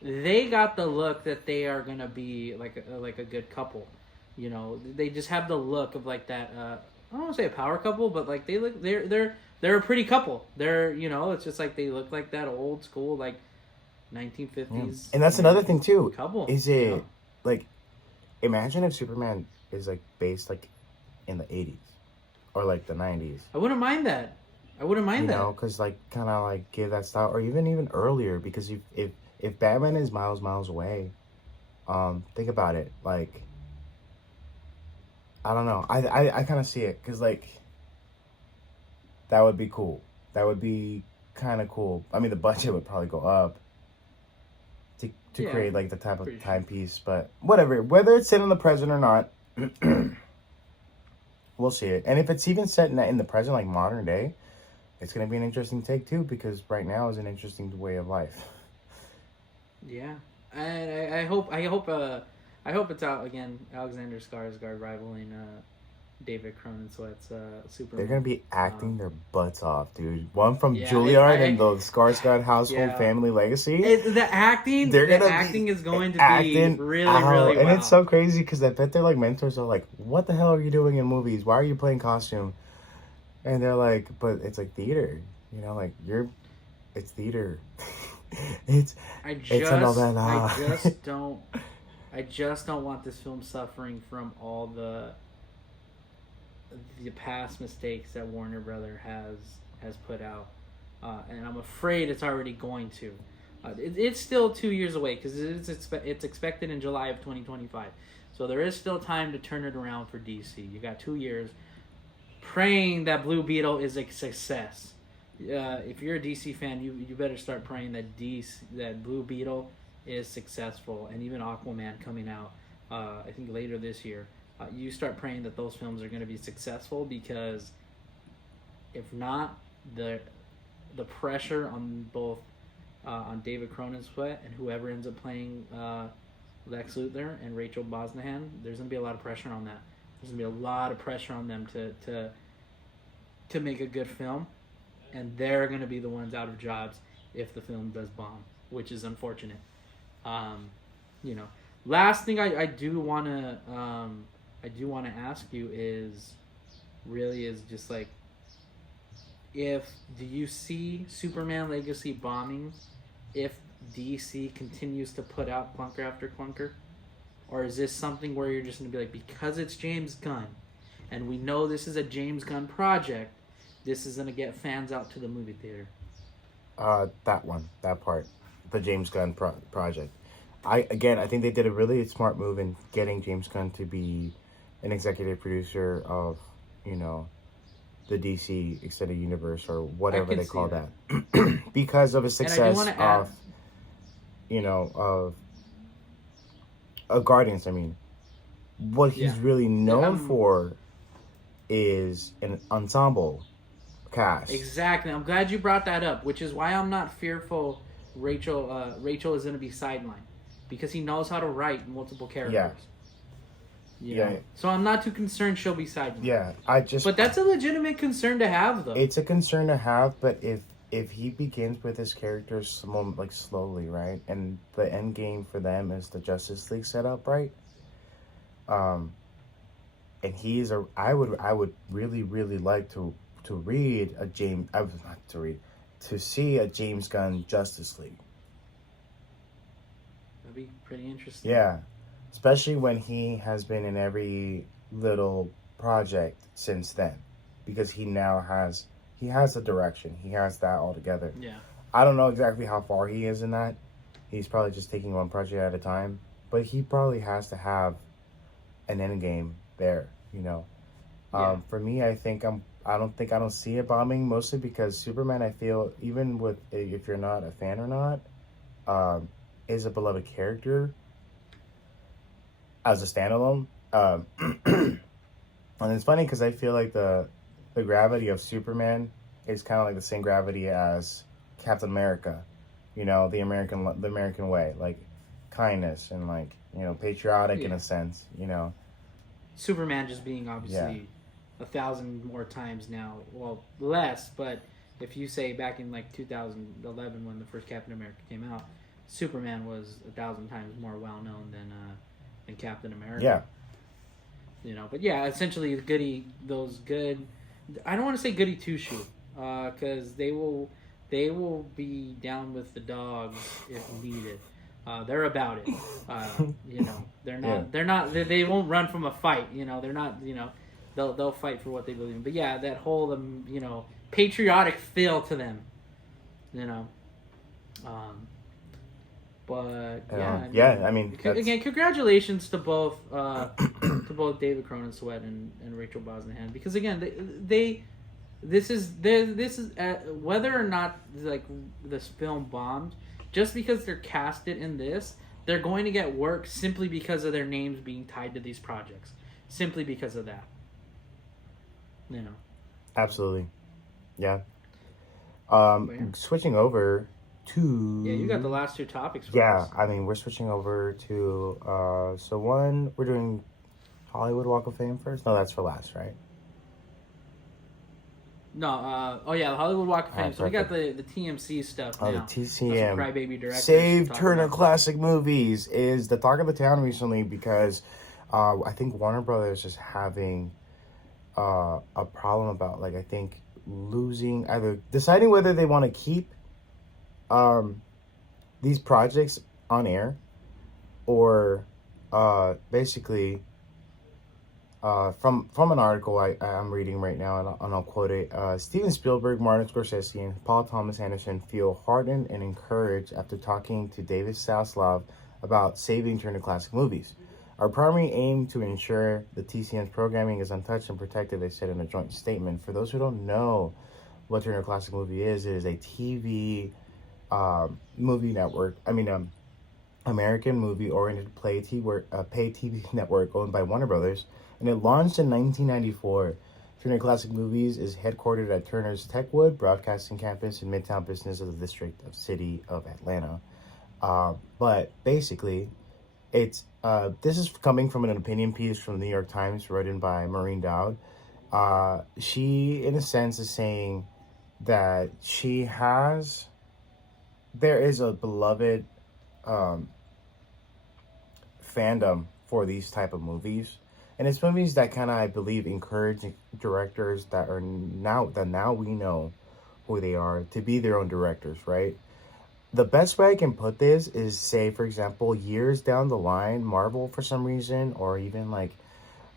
They got the look that they are gonna be like a good couple. You know, they just have the look of like that. I don't want to say a power couple, but like they're a pretty couple. They're, you know, it's just like they look like that old school like 1950s. Yeah. And that's another thing too. Couple. Is it like, imagine if Superman is like based like in the 80s or like the 90s. I wouldn't mind that. You know, because like kind of like give that style, or even earlier, because if Batman is miles away, think about it, like, I don't know, I kind of see it, because like that would be cool. That would be kind of cool. I mean, the budget would probably go up to create like the type of timepiece, but whatever, whether it's set in the present or not, we'll see it. And if it's even set in the present, like modern day, it's going to be an interesting take too, because right now is an interesting way of life. Yeah, and I hope it's out again. Alexander Skarsgård rivaling David Cronenweth's Superman. They're gonna be acting their butts off, dude. One from Juilliard and the Skarsgård household family legacy. The acting is going to be really well. And it's so crazy because I bet their like mentors are like, "What the hell are you doing in movies? Why are you playing costume?" And they're like, "But it's like theater, you know, like it's theater." I just don't want this film suffering from all the past mistakes that Warner Brother has put out, and I'm afraid it's already going to. It's still 2 years away, because it's expected in July of 2025, so there is still time to turn it around for DC. You got 2 years. Praying that Blue Beetle is a success. If you're a DC fan, you better start praying that Blue Beetle is successful, and even Aquaman coming out, I think later this year. You start praying that those films are going to be successful, because if not, the pressure on both on David Cronenweth and whoever ends up playing Lex Luthor and Rachel Brosnahan, there's going to be a lot of pressure on that. There's going to be a lot of pressure on them to make a good film, and they're going to be the ones out of jobs if the film does bomb, which is unfortunate. You know, last thing I do want to ask you is just like, do you see Superman Legacy bombing if DC continues to put out clunker after clunker? Or is this something where you're just going to be like, because it's James Gunn, and we know this is a James Gunn project, this is going to get fans out to the movie theater? That part, the James Gunn project. I think they did a really smart move in getting James Gunn to be an executive producer of, you know, the DC Extended Universe, or whatever they call that. Because of his success of, you know, of Guardians. I mean, what he's really known for is an ensemble cast. Exactly. I'm glad you brought that up, which is why I'm not fearful Rachel is going to be sidelined, because he knows how to write multiple characters. Yeah. So I'm not too concerned she'll be sidelined. Yeah, But that's a legitimate concern to have, though. It's a concern to have, but if he begins with his characters like slowly, right, and the end game for them is the Justice League setup, right? And I would really like to see a James Gunn Justice League. That'd be pretty interesting. Yeah, especially when he has been in every little project since then, because he now has a direction. He has that all together. Yeah. I don't know exactly how far he is in that. He's probably just taking one project at a time, but he probably has to have an end game there. Yeah. For me, I think I don't see it bombing, mostly because Superman, I feel, even with if you're not a fan or not, is a beloved character as a standalone. And it's funny because I feel like the gravity of Superman is kind of like the same gravity as Captain America. The American way, like kindness and like patriotic in a sense. Superman just being obviously 1,000 more times now. Well, less, but if you say back in like 2011 when the first Captain America came out, Superman was 1,000 times more well known than Captain America. Yeah. But yeah, essentially those good. I don't want to say goody two shoe, because they will be down with the dogs if needed. They're about it. They're not. They won't run from a fight. They're not. They'll fight for what they believe in. But yeah, that whole patriotic feel to them. But yeah, I mean, again, congratulations to both David Cronenweth and Rachel Brosnahan, because again, this is whether or not like this film bombed, just because they're casted in this, they're going to get work simply because of their names being tied to these projects, simply because of that. Absolutely, yeah. Switching over to you got the last two topics for us. us. I mean, we're switching over to so one, we're doing Hollywood Walk of Fame first. No, that's for last, right? No, the Hollywood Walk of Fame. So perfect. We got the TMC stuff now. The TCM. Crybaby directors. Save Turner Classic Movies is the talk of the town recently because I think Warner Brothers is having a problem about, like, I think either deciding whether they want to keep these projects on air or basically from an article I'm reading right now, and I'll quote it. Steven Spielberg, Martin Scorsese, and Paul Thomas Anderson feel heartened and encouraged after talking to David Zaslav about saving Turner Classic Movies. Our primary aim to ensure the TCM's programming is untouched and protected, they said in a joint statement. For those who don't know what Turner Classic Movie is, it is a TV movie network. American movie-oriented pay TV network owned by Warner Brothers, and it launched in 1994. Turner Classic Movies is headquartered at Turner's Techwood Broadcasting Campus in Midtown Business of the District of City of Atlanta. But basically, it's this is coming from an opinion piece from the New York Times written by Maureen Dowd. She, in a sense, is saying that there is a beloved fandom for these type of movies, and it's movies that kind of, I believe, encourage directors that now we know who they are to be their own directors, right? The best way I can put this is, say, for example, years down the line, Marvel, for some reason, or even like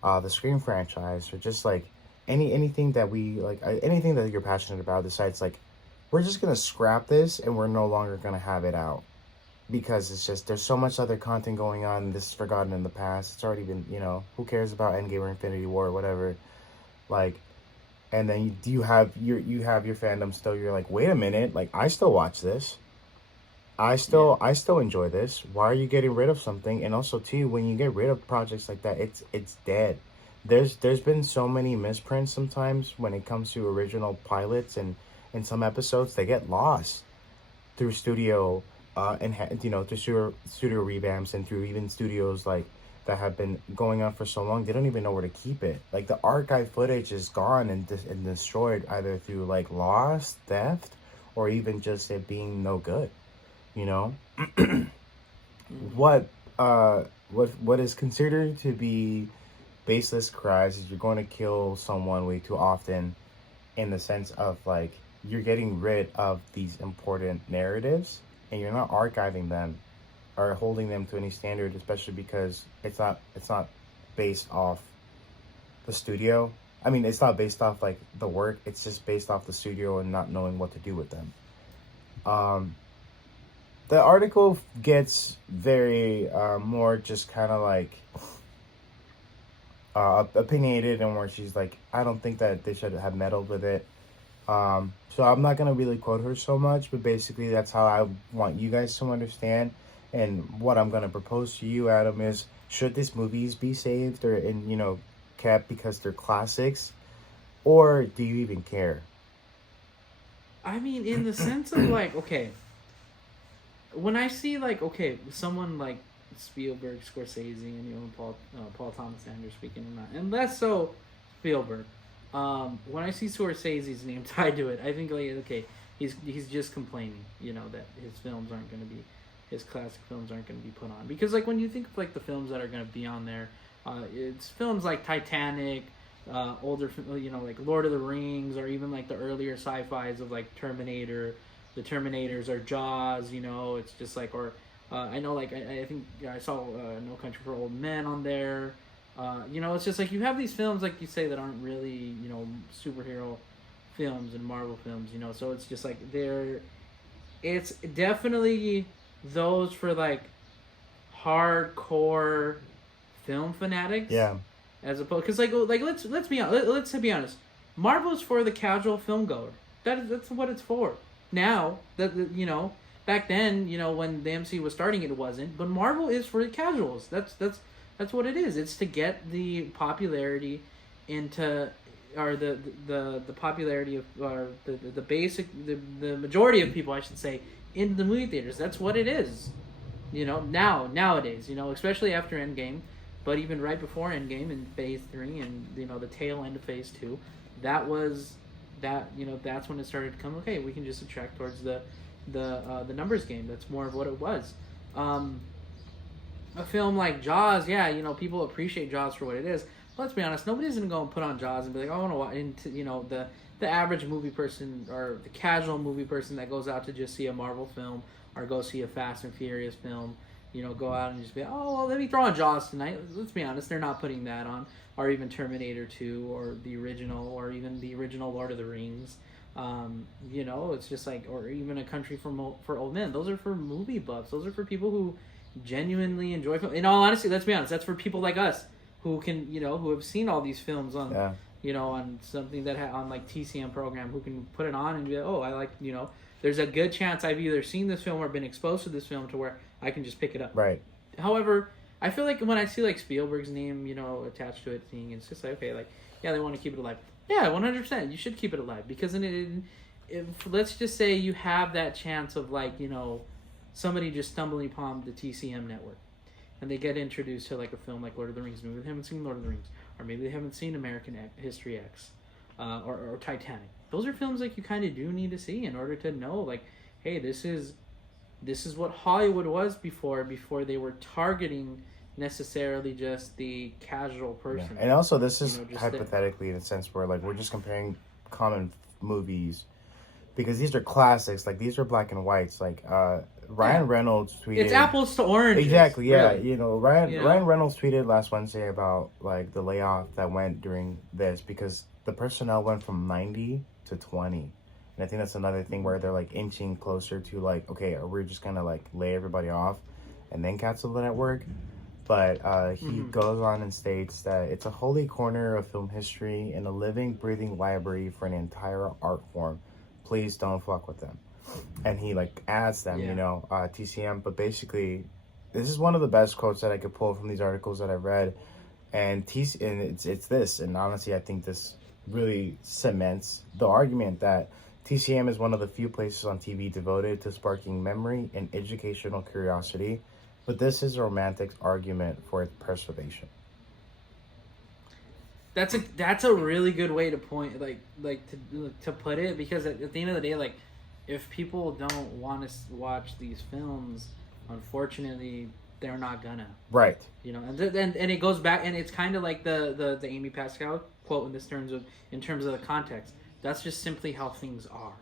the Scream franchise, or just like anything that we like, anything that you're passionate about, decides like, we're just gonna scrap this and we're no longer gonna have it out because it's just, there's so much other content going on, and this is forgotten in the past. It's already been, who cares about Endgame or Infinity War or whatever, like. And then you have your fandom still. You're like, wait a minute, like, I still watch this. I still enjoy this. Why are you getting rid of something? And also too, when you get rid of projects like that, it's dead. There's been so many misprints sometimes when it comes to original pilots, and in some episodes they get lost through studio through studio revamps, and through even studios like that have been going on for so long, they don't even know where to keep it. Like, the archive footage is gone and destroyed either through like loss, theft, or even just it being no good. What is considered to be baseless cries is you're going to kill someone way too often, in the sense of like, you're getting rid of these important narratives and you're not archiving them or holding them to any standard, especially because it's not based off the studio. It's not based off like the work, it's just based off the studio and not knowing what to do with them. Um, the article gets very more just kind of like opinionated, and where she's like, I don't think that they should have meddled with it. So I'm not gonna really quote her so much, but basically that's how I want you guys to understand. And what I'm gonna propose to you, Adam, is should these movies be saved or kept because they're classics, or do you even care? I mean, in the sense of like, okay, when I see like, okay, someone like Spielberg, Scorsese, and Paul Thomas Anderson speaking, and less so Spielberg. When I see Scorsese's name tied to it, I think like, okay, he's just complaining, that his films aren't going to be, his classic films aren't going to be put on, because like when you think of like the films that are going to be on there, it's films like Titanic, older, like Lord of the Rings, or even like the earlier sci-fis of like Terminator, the Terminators, or Jaws. It's just like, or I know like I think I saw No Country for Old Men on there. It's just like you have these films, like you say, that aren't really superhero films and Marvel films. So it's just like it's definitely those for like hardcore film fanatics. Yeah. As opposed, because like let's be honest. Let's be honest. Marvel's for the casual film goer. That's what it's for. Now back then, when the MCU was starting, it wasn't. But Marvel is for the casuals. That's what it is. It's to get the popularity into, or the popularity of, or the basic, the majority of people, I should say, in the movie theaters. That's what it is. Nowadays, especially after Endgame. But even right before Endgame in Phase 3 and the tail end of Phase 2, that's when it started to come. Okay, we can just attract towards the numbers game. That's more of what it was. A film like Jaws, people appreciate Jaws for what it is. But let's be honest, nobody's gonna go and put on Jaws and be like, I want to watch. Into the average movie person, or the casual movie person that goes out to just see a Marvel film or go see a Fast and Furious film. Go out and just be, oh, well, let me throw on Jaws tonight. Let's be honest, they're not putting that on. Or even Terminator 2, or the original, or even the original Lord of the Rings. It's just like, or even A Country for Old Men. Those are for movie buffs. Those are for people who genuinely enjoy film. In all honesty, let's be honest, that's for people like us who can, who have seen all these films on, on something that on like TCM program, who can put it on and be like, oh, I like, there's a good chance I've either seen this film or been exposed to this film to where I can just pick it up. Right. However, I feel like when I see like Spielberg's name, attached to it, it's just like, okay, like, yeah, they want to keep it alive. Yeah, 100%. You should keep it alive, because let's just say you have that chance of like, somebody just stumbling upon the TCM network, and they get introduced to like a film like Lord of the Rings. Maybe they haven't seen Lord of the Rings, or maybe they haven't seen American History X, or Titanic. Those are films like you kind of do need to see in order to know, like, hey, this is what Hollywood was before they were targeting necessarily just the casual person. Yeah. And also, this is hypothetically in a sense where like we're just comparing common movies, because these are classics. Like, these are black and whites. Like Ryan Reynolds tweeted, it's apples to oranges. Exactly. Yeah. Really. Ryan Reynolds tweeted last Wednesday about like the layoff that went during this, because the personnel went from 90 to 20. And I think that's another thing where they're like inching closer to like, okay, we're just gonna like lay everybody off and then cancel the network. But he goes on and states that it's a holy corner of film history and a living, breathing library for an entire art form. Please don't fuck with them. And he like adds them, TCM. But basically, this is one of the best quotes that I could pull from these articles that I've read. And it's this. And honestly, I think this really cements the argument that TCM is one of the few places on TV devoted to sparking memory and educational curiosity, but this is a romantic argument for its preservation. That's a really good way to point, to put it, because at the end of the day, like, if people don't want to watch these films, unfortunately, they're not gonna. Right. And it goes back, and it's kind of like the Amy Pascal quote in terms of the context. That's just simply how things are.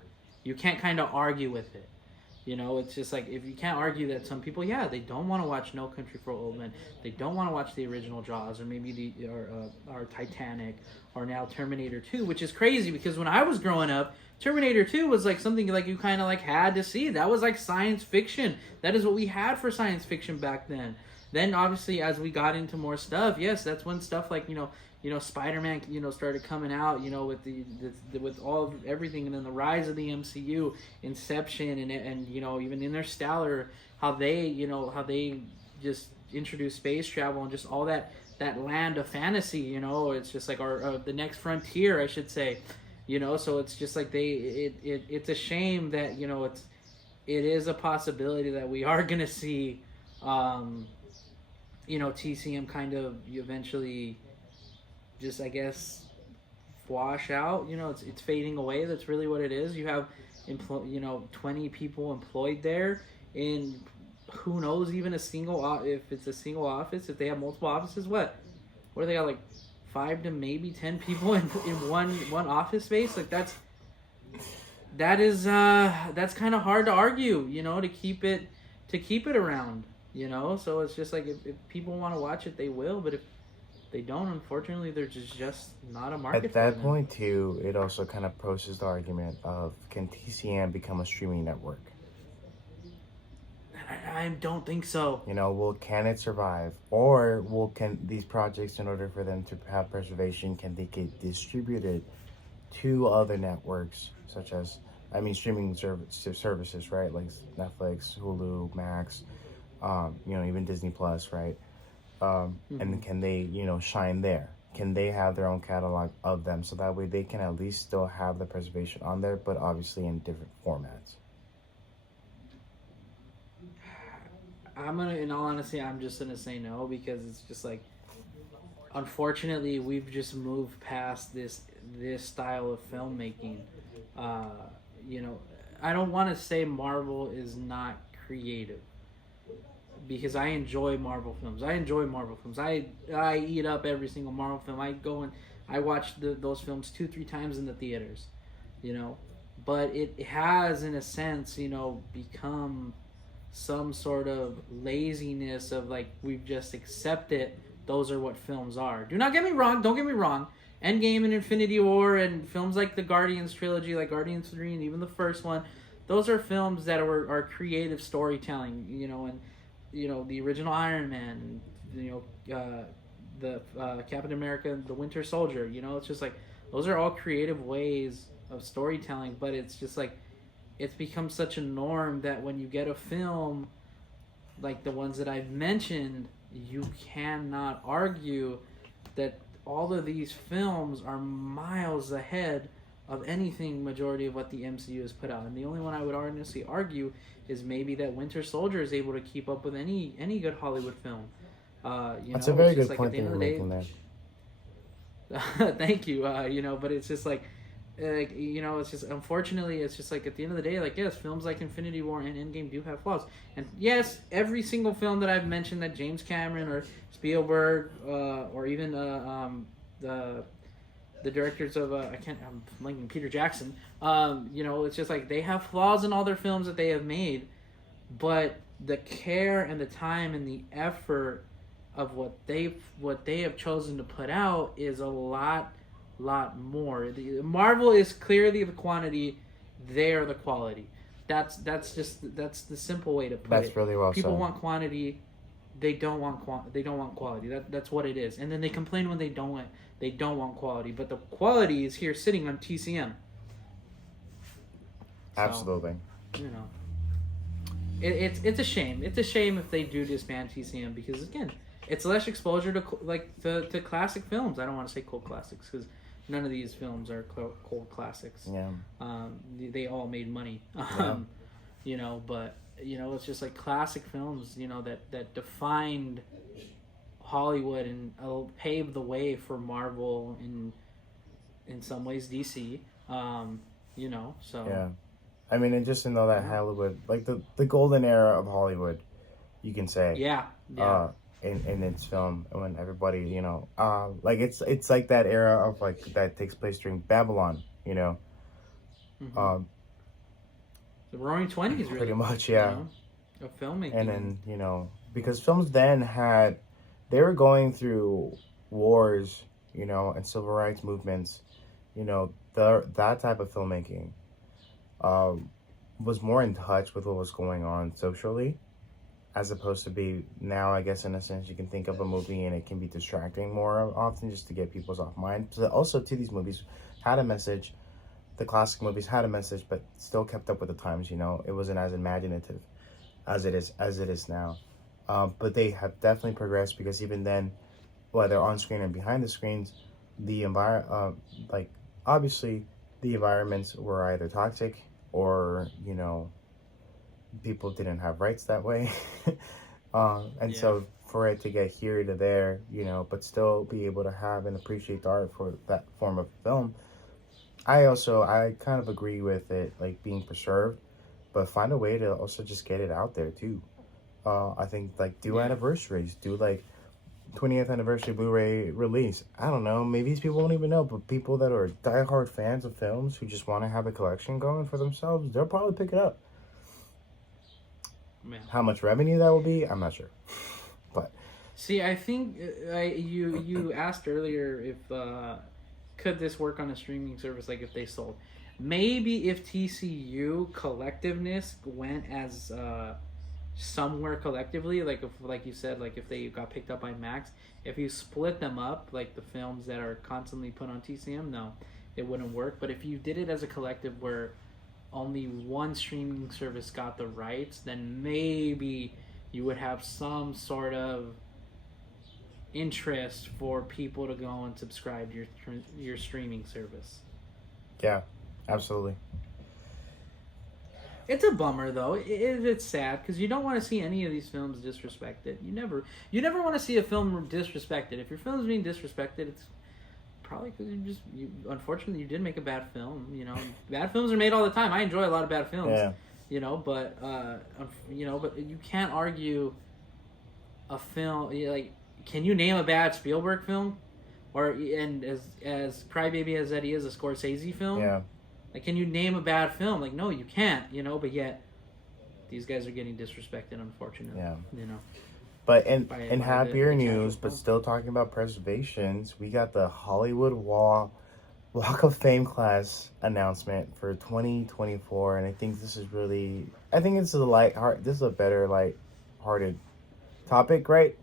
You can't kind of argue with it. You know, it's just like, if you can't argue that some people, they don't want to watch No Country for Old Men, they don't want to watch the original Jaws, or maybe or Titanic, or now Terminator 2, which is crazy because when I was growing up, Terminator 2 was like something like you kind of like had to see. That was like science fiction. That is what we had for science fiction back then. Then obviously as we got into more stuff, yes, that's when stuff like Spider-Man started coming out, with with all of everything, and then the rise of the MCU, Inception, and even Interstellar, how they just introduced space travel and just all that land of fantasy. It's just like our the next frontier, I should say. So it's just like it's a shame that it is a possibility that we are gonna see TCM kind of eventually just, I guess, wash out. It's fading away. That's really what it is. You have 20 people employed there, and who knows, even if it's a single office, if they have multiple offices, what do they got, like 5 to maybe 10 people in one office space? Like that's kind of hard to argue, to keep it around, so it's just like if people want to watch it, they will, but if they don't, unfortunately, there's just not a market at that point too. It also kind of poses the argument of, can TCM become a streaming network? I don't think so. Can it survive? Or can these projects, in order for them to have preservation, can they get distributed to other networks, such as, streaming services, right? Like Netflix, Hulu, Max, even Disney Plus, right? And can they, shine there? Can they have their own catalog of them, so that way they can at least still have the preservation on there, but obviously in different formats? In all honesty, I'm just gonna say no, because it's just like, unfortunately, we've just moved past this style of filmmaking. I don't want to say Marvel is not creative, because I enjoy Marvel films. I eat up every single Marvel film. I go and I watch those films 2-3 times in the theaters, but it has, in a sense, become some sort of laziness of like, we've just accepted those are what films are. Don't get me wrong. Endgame and Infinity War and films like the Guardians trilogy, like Guardians 3 and even the first one, those are films that are creative storytelling, and the original Iron Man, the Captain America, the Winter Soldier, it's just like, those are all creative ways of storytelling, but it's just like, it's become such a norm that when you get a film like the ones that I've mentioned, you cannot argue that all of these films are miles ahead of anything majority of what the MCU has put out. And the only one I would honestly argue is maybe that Winter Soldier is able to keep up with any good Hollywood film. That's a very good point that you're making there. Thank you. But it's just like, it's just, unfortunately, it's just like, at the end of the day, like, yes, films like Infinity War and Endgame do have flaws. And yes, every single film that I've mentioned that James Cameron or Spielberg, or even the directors of, I'm blanking, Peter Jackson, it's just like, they have flaws in all their films that they have made, but the care and the time and the effort of what they have chosen to put out is a lot more. Marvel is clearly the quantity, they are the quality. That's the simple way to put it. That's really well said. People want quantity, they don't want quality. That's what it is. And then they complain when they don't want quality, but the quality is here sitting on TCM. Absolutely. So, it's a shame. It's a shame if they do disband TCM, because again, it's less exposure to classic films. I don't want to say cult classics, because none of these films are cult classics. Yeah. They all made money. Yeah. But it's just like classic films, that defined Hollywood and paved the way for Marvel in some ways, DC. So. Yeah. And just to know that Hollywood, like the golden era of Hollywood, you can say. Yeah. In its film, when everybody, like it's like that era of, like, that takes place during Babylon, Mm-hmm. The Roaring Twenties, really. Pretty much, yeah. Of filmmaking. And then, because films then they were going through wars, and civil rights movements, that type of filmmaking was more in touch with what was going on socially, as opposed to be now, I guess, in a sense, you can think of a movie and it can be distracting more often just to get people's off mind. So also, too, these movies had a message. The classic movies had a message, but still kept up with the times, It wasn't as imaginative as it is now. But they have definitely progressed, because even then, whether on screen and behind the screens, the obviously the environments were either toxic or, people didn't have rights that way. So for it to get here to there, but still be able to have and appreciate the art for that form of film, I kind of agree with it, like, being preserved, but find a way to also just get it out there too. I think, like, do anniversaries, do like 20th anniversary Blu-ray release. I don't know, maybe these people won't even know, but people that are diehard fans of films who just want to have a collection going for themselves, they'll probably pick it up. Man. How much revenue that will be, I'm not sure. But see, I think you asked earlier if could this work on a streaming service, like if they sold. Maybe if TCU collectiveness went as somewhere collectively, like if, like you said, like if they got picked up by Max, if you split them up, like the films that are constantly put on TCM, no, it wouldn't work. But if you did it as a collective where only one streaming service got the rights, then maybe you would have some sort of interest for people to go and subscribe to your streaming service. Yeah, absolutely. It's a bummer, though. It's sad because you don't want to see any of these films disrespected. You never want to see a film disrespected. If your film's being disrespected, it's probably because unfortunately, you did make a bad film. Bad films are made all the time. I enjoy a lot of bad films. Yeah. But you can't argue a film. Like, can you name a bad Spielberg film, and as crybaby as that he is, a Scorsese film? Yeah. Like, can you name a bad film? Like, no, you can't, but yet these guys are getting disrespected, unfortunately. Yeah. But in happier news, but film. Still talking about preservations, we got the Hollywood Walk of Fame class announcement for 2024, and I think this is a better light-hearted topic, right?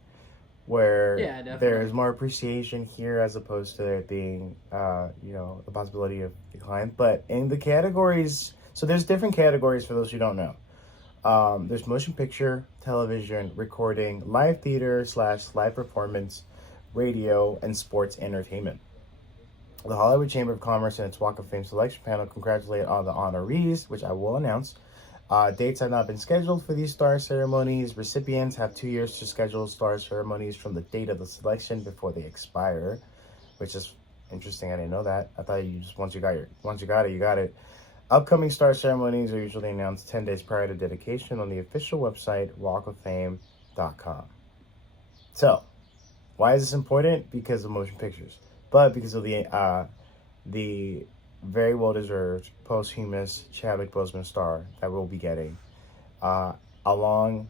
Where there's more appreciation here as opposed to there being, the possibility of decline. But in the categories, so there's different categories for those who don't know. There's motion picture, television, recording, live theater / live performance, radio, and sports entertainment. The Hollywood Chamber of Commerce and its Walk of Fame selection panel congratulate all the honorees, which I will announce. Dates have not been scheduled for these star ceremonies. Recipients have 2 years to schedule star ceremonies from the date of the selection before they expire, which is interesting. I didn't know that. I thought you just once you got it, you got it. Upcoming star ceremonies are usually announced 10 days prior to dedication on the official website, walkoffame.com. So, why is this important? Because of motion pictures, but because of the very well-deserved posthumous Chadwick Boseman star that we'll be getting, along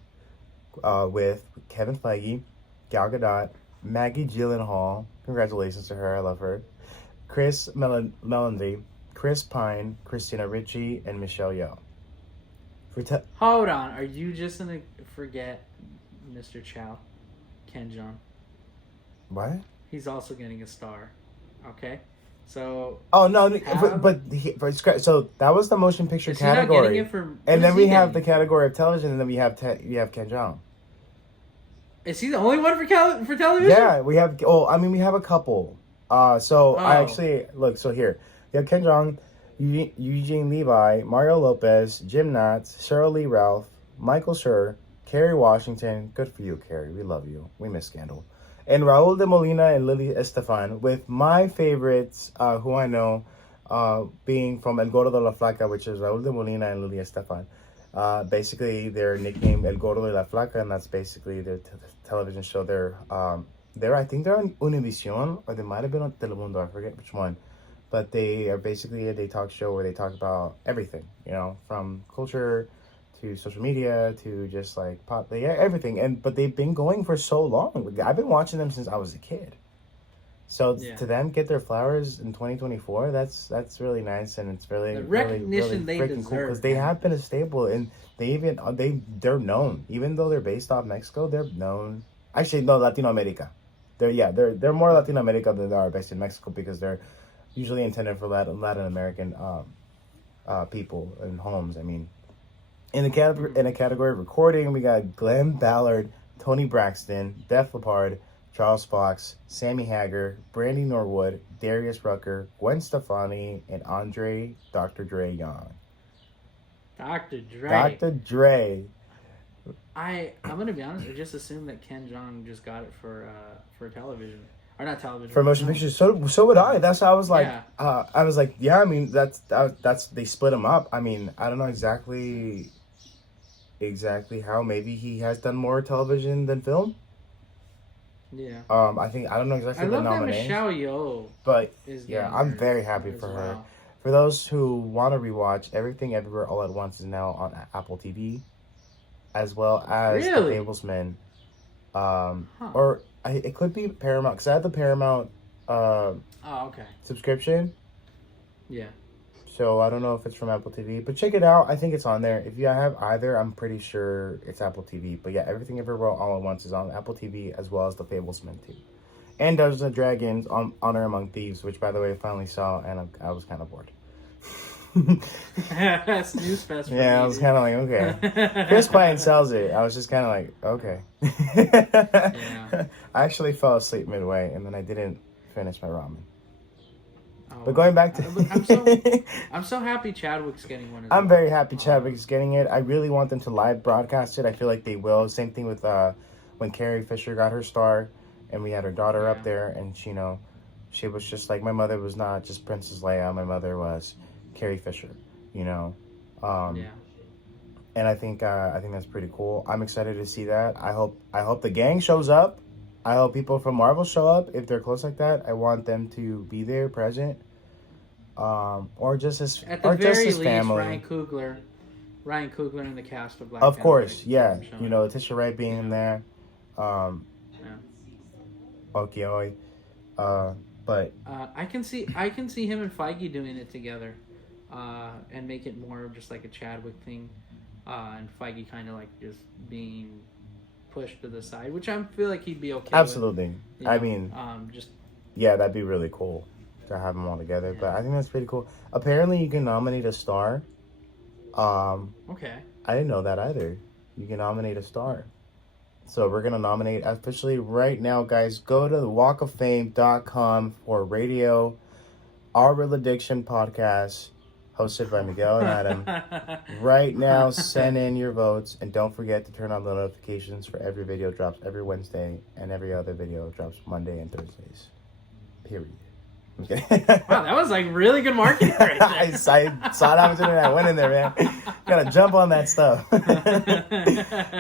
with Kevin Feige, Gal Gadot, Maggie Gyllenhaal, congratulations to her, I love her, Chris Melendry, Chris Pine, Christina Ricci, and Michelle Yeoh. Hold on, are you just going to forget Mr. Chow, Ken Jeong? What? He's also getting a star, okay? So so that was the motion picture category, and then we have the category of television, and then we have Ken Jeong. Is he the only one for television? Yeah, we have. We have a couple. I actually look. So here, you have Ken Jeong, Eugene Levi, Mario Lopez, Jim Knotts, Cheryl Lee Ralph, Michael Schur, Kerry Washington. Good for you, Kerry. We love you. We miss Scandal. And Raul de Molina and Lily Estefan, with my favorites, who I know, being from El Gordo de la Flaca, which is Raul de Molina and Lily Estefan. Basically, they're nicknamed El Gordo de la Flaca, and that's basically their television show. I think they're on Univision, or they might have been on Telemundo, I forget which one. but they are basically a day talk show where they talk about everything, from culture to social media to just like pop, everything. But they've been going for so long. I've been watching them since I was a kid. So to them get their flowers in 2024, that's really nice, and it's really the recognition really they freaking deserve, cool because they have been a staple, and they're known, even though they're based off Mexico. They're known. Actually, no, Latino America. They're more Latino America than they are based in Mexico because they're usually intended for Latin American people and homes. I mean, in the category of recording, we got Glenn Ballard, Tony Braxton, Def Leppard, Charles Fox, Sammy Hagar, Brandy Norwood, Darius Rucker, Gwen Stefani, and Andre Dr. Dre Young. Dr. Dre. Dr. Dre. I'm gonna be honest. I just assumed that Ken Jeong just got it for television, or not television. For motion pictures. So would I. That's how I was like. Yeah. I was like, yeah. I mean, that's they split him up. I mean, I don't know exactly how. Maybe he has done more television than film. Yeah. I don't know exactly the nomination. Michelle Yeoh. But yeah, I'm very happy for her. Well. For those who want to rewatch, Everything Everywhere All at Once is now on Apple TV, as well as The Fablesman. Or it could be Paramount, because I have the Paramount subscription. Yeah. So I don't know if it's from Apple TV, but check it out. I think it's on there. If you have either, I'm pretty sure it's Apple TV. But yeah, Everything Everywhere All at Once is on Apple TV, as well as The Fablesman too. And Dungeons and Dragons on Honor Among Thieves, which by the way I finally saw, and I was kind of bored. Snooze fest. Yeah, I was kind of like, okay. Chris Pine sells it. I was just kind of like, okay. Yeah. I actually fell asleep midway, and then I didn't finish my ramen. But going back to... I'm so happy Chadwick's getting one. I'm very happy Chadwick's getting it. I really want them to live broadcast it. I feel like they will. Same thing with when Carrie Fisher got her star, and we had her daughter up there, and she was just like, my mother was not just Princess Leia. My mother was Carrie Fisher, And I think that's pretty cool. I'm excited to see that. I hope the gang shows up. I hope people from Marvel show up if they're close like that. I want them to be there, present, or just as at the very least, family. Ryan Coogler in the cast of Black Panther. Of course, yeah. Letitia Wright being in there. Okioi. But I can see him and Feige doing it together, and make it more of just like a Chadwick thing, and Feige kind of like just being pushed to the side, which I feel like he'd be okay. Absolutely. With, I mean, that'd be really cool to have them all together. Yeah. But I think that's pretty cool. Apparently, you can nominate a star. Okay. I didn't know that either. You can nominate a star. So we're gonna nominate officially right now, guys. Go to the walkoffame.com for radio, Our Real Addiction podcast, hosted by Miguel and Adam. Right now, send in your votes, and don't forget to turn on the notifications for every video drops every Wednesday, and every other video drops Monday and Thursdays. Period. Okay. Wow, that was like really good marketing right there. I saw an opportunity. I went in there, man. Gotta jump on that stuff.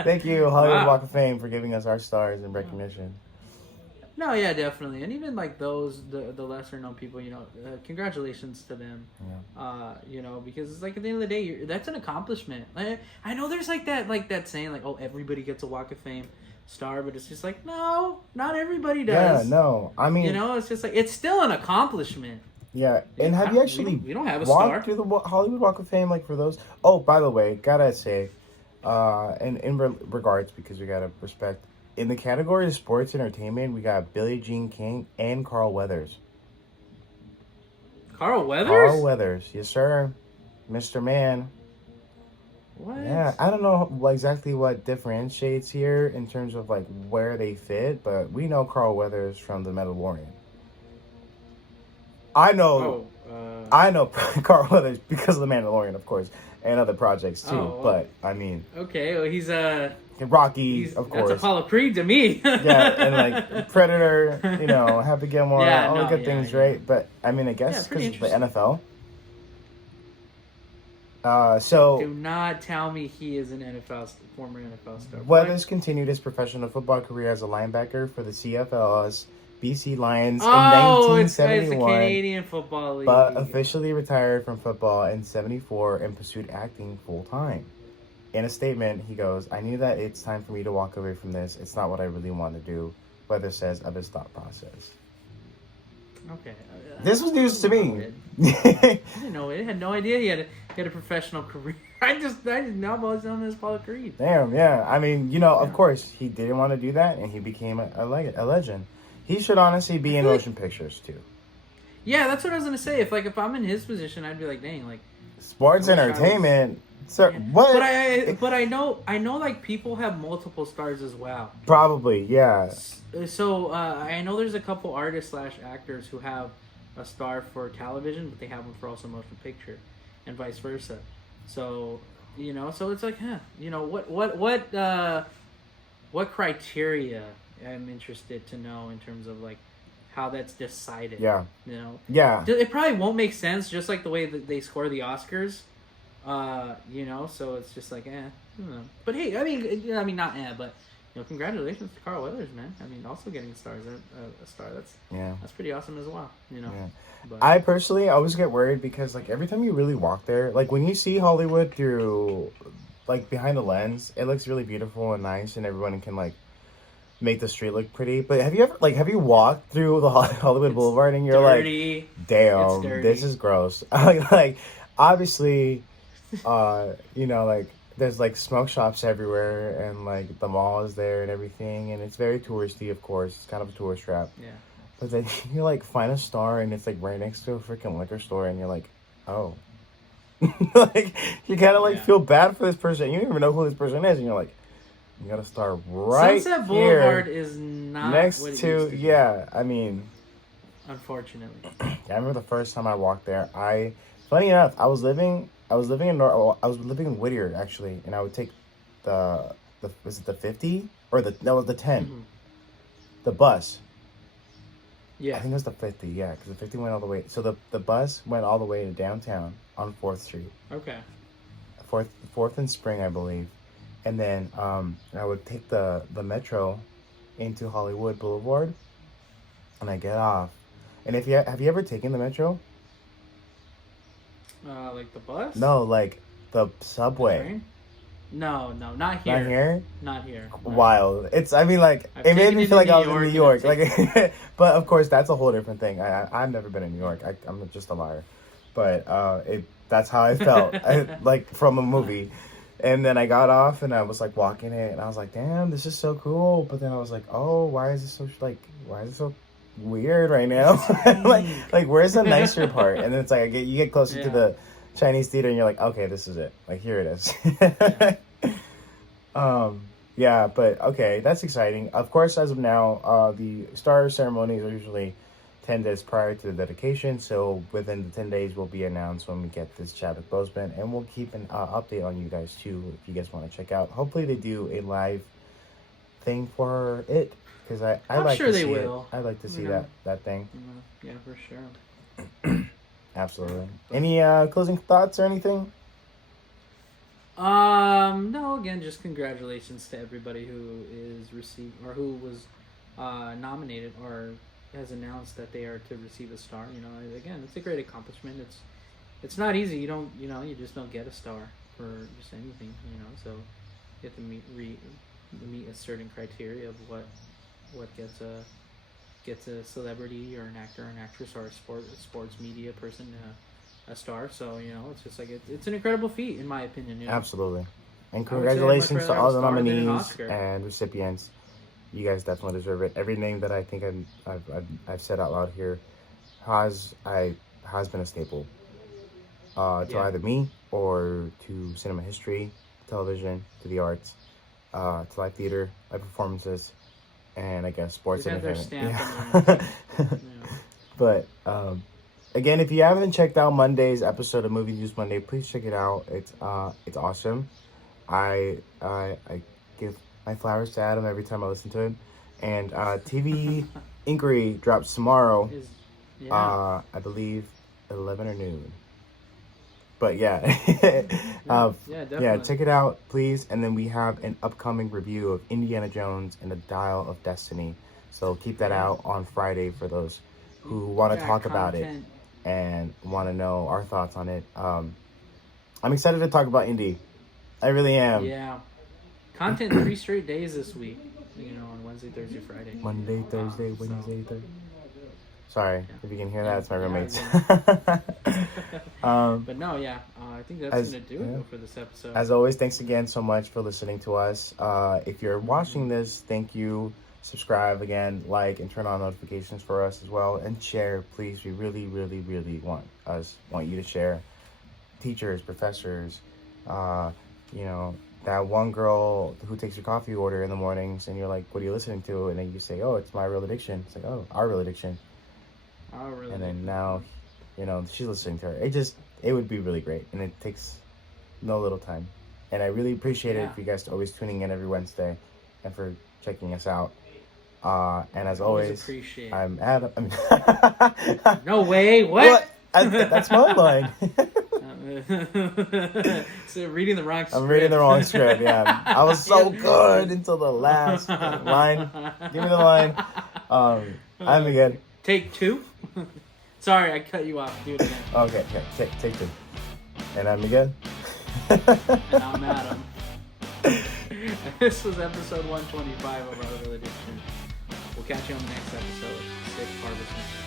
Thank you, Hollywood Walk of Fame, for giving us our stars and recognition. No, yeah, definitely, and even like those the lesser known people, congratulations to them. Yeah. Because it's like at the end of the day, that's an accomplishment. I know there's like that saying like, oh, everybody gets a Walk of Fame star, but it's just like, no, not everybody does. Yeah, no, I mean, it's just like it's still an accomplishment. Yeah, and have you actually we don't have a star through the Hollywood Walk of Fame, like for those? Oh, by the way, gotta say, in regards, because we gotta respect. In the category of sports entertainment, we got Billie Jean King and Carl Weathers. Carl Weathers? Carl Weathers, yes sir, Mr. Man. What? Yeah, I don't know exactly what differentiates here in terms of like where they fit, but we know Carl Weathers from The Mandalorian. I know Carl Weathers because of The Mandalorian, of course, and other projects too. But I mean, okay, well he's Rocky, of course. That's Apollo Creed to me. Yeah, and like Predator, Happy Gilmore, all the good things, right? But I mean, I guess because of the NFL. So do not tell me he is an former NFL star. Weathers continued his professional football career as a linebacker for the CFLS BC Lions in it's the 1971. Canadian Football League. But officially retired from football in 1974 and pursued acting full time. In a statement, he goes, "I knew that it's time for me to walk away from this. It's not what I really want to do." Weather says of his thought process. Okay. This was news to me. I didn't know it. I had no idea he had a professional career. I just know about him as Paul Creed. Damn, yeah. I mean, of course, he didn't want to do that, and he became a legend. He should honestly be in motion pictures, too. Yeah, that's what I was going to say. If I'm in his position, I'd be like, dang, like... Sports entertainment... Sir, yeah. what? But I know like people have multiple stars as well. Probably, yeah. So I know there's a couple artists / actors who have a star for television, but they have one for also motion picture, and vice versa. So so it's like, what criteria I'm interested to know in terms of like how that's decided. Yeah. Yeah. It probably won't make sense, just like the way that they score the Oscars. So it's just like, I don't know. But hey, I mean, not but congratulations to Carl Weathers, man. I mean, also getting a star, that's pretty awesome as well. Yeah. But I personally always get worried because like every time you really walk there, like when you see Hollywood through, like behind the lens, it looks really beautiful and nice, and everyone can like make the street look pretty. But have you walked through the Hollywood Boulevard and you're dirty. Like, damn, this is gross. like obviously. Like there's like smoke shops everywhere and like the mall is there and everything, and it's very touristy, of course. It's kind of a tourist trap. Yeah. But then you like find a star and it's like right next to a freaking liquor store, and you're like, oh. Like you kind of like feel bad for this person. You don't even know who this person is, and you're like, you got a star right Sunset Boulevard is not next what it to used to be. I mean, unfortunately. I remember the first time I walked there. Funny enough, I was living in Whittier actually, and I would take was it the 50 or the 10, mm-hmm. the bus. Yeah, I think it was the 50. Yeah, because the 50 went all the way. So the bus went all the way to downtown on 4th Street. Okay. 4th and Spring, I believe, and then I would take the metro into Hollywood Boulevard, and I get off. And have you ever taken the metro? Like the bus? No, like the subway. No, not here. Not here? Not here. Wild. It made me feel like I was in New York. Like, but of course, that's a whole different thing. I've never been in New York. I'm just a liar. But that's how I felt, like from a movie. And then I got off and I was like walking it, and I was like, damn, this is so cool. But then I was like, oh, why is it so weird right now? like where's the nicer part? And then it's like you get closer to the Chinese theater and you're like, okay, this is it, like here it is. But okay, that's exciting. Of course, as of now, the star ceremonies are usually 10 days prior to the dedication, so within the 10 days will be announced when we get this Chadwick Boseman, and we'll keep an update on you guys too if you guys want to check out. Hopefully they do a live thing for it, because I'm like sure they will. I'd like to see that thing. Yeah, for sure. Absolutely. Any closing thoughts or anything? No. Again, just congratulations to everybody who is received or who was nominated or has announced that they are to receive a star. Again, it's a great accomplishment. It's not easy. You just don't get a star for just anything. So you have to meet a certain criteria of what gets a celebrity or an actor or an actress or a sports media person a star. So it's just like it's an incredible feat in my opinion. Absolutely, and congratulations to all the nominees and recipients. You guys definitely deserve it. Every name that I think I've said out loud here has been a staple to either me or to cinema history, television, to the arts, to live theater, live performances, and I guess sports and entertainment. But again, if you haven't checked out Monday's episode of Movie News Monday, please check it out. It's awesome. I give my flowers to Adam every time I listen to him. And TV Inquiry drops tomorrow. I believe 11 or noon. But definitely. Check it out, please. And then we have an upcoming review of Indiana Jones and the Dial of Destiny. So keep that out on Friday for those who want to talk about it and want to know our thoughts on it. I'm excited to talk about indie. I really am. Yeah. Content 3 straight days this week. On Wednesday, Thursday, Friday. Monday, Thursday, Wednesday, Thursday. Sorry, if you can hear that, it's my roommates. But no, I think that's going to do it for this episode. As always, thanks again so much for listening to us. If you're watching this, thank you. Subscribe again, like, and turn on notifications for us as well. And share, please. We really, really, really want you to share. Teachers, professors, that one girl who takes your coffee order in the mornings and you're like, what are you listening to? And then you say, oh, it's My Real Addiction. It's like, oh, Our Real Addiction. And then now, she's listening to her. It would be really great. And it takes no little time. And I really appreciate it for you guys always tuning in every Wednesday and for checking us out. And as always, I'm Adam. No way. What? That's my line. So reading the wrong script. I'm reading the wrong script, yeah. I was so good until the last line. Give me the line. I'm Miguel. Take 2? Sorry, I cut you off. Do it again. Okay, take 2. And I'm Miguel. And I'm Adam. This was episode 125 of Our Real Addiction. We'll catch you on the next episode. Safe harvest.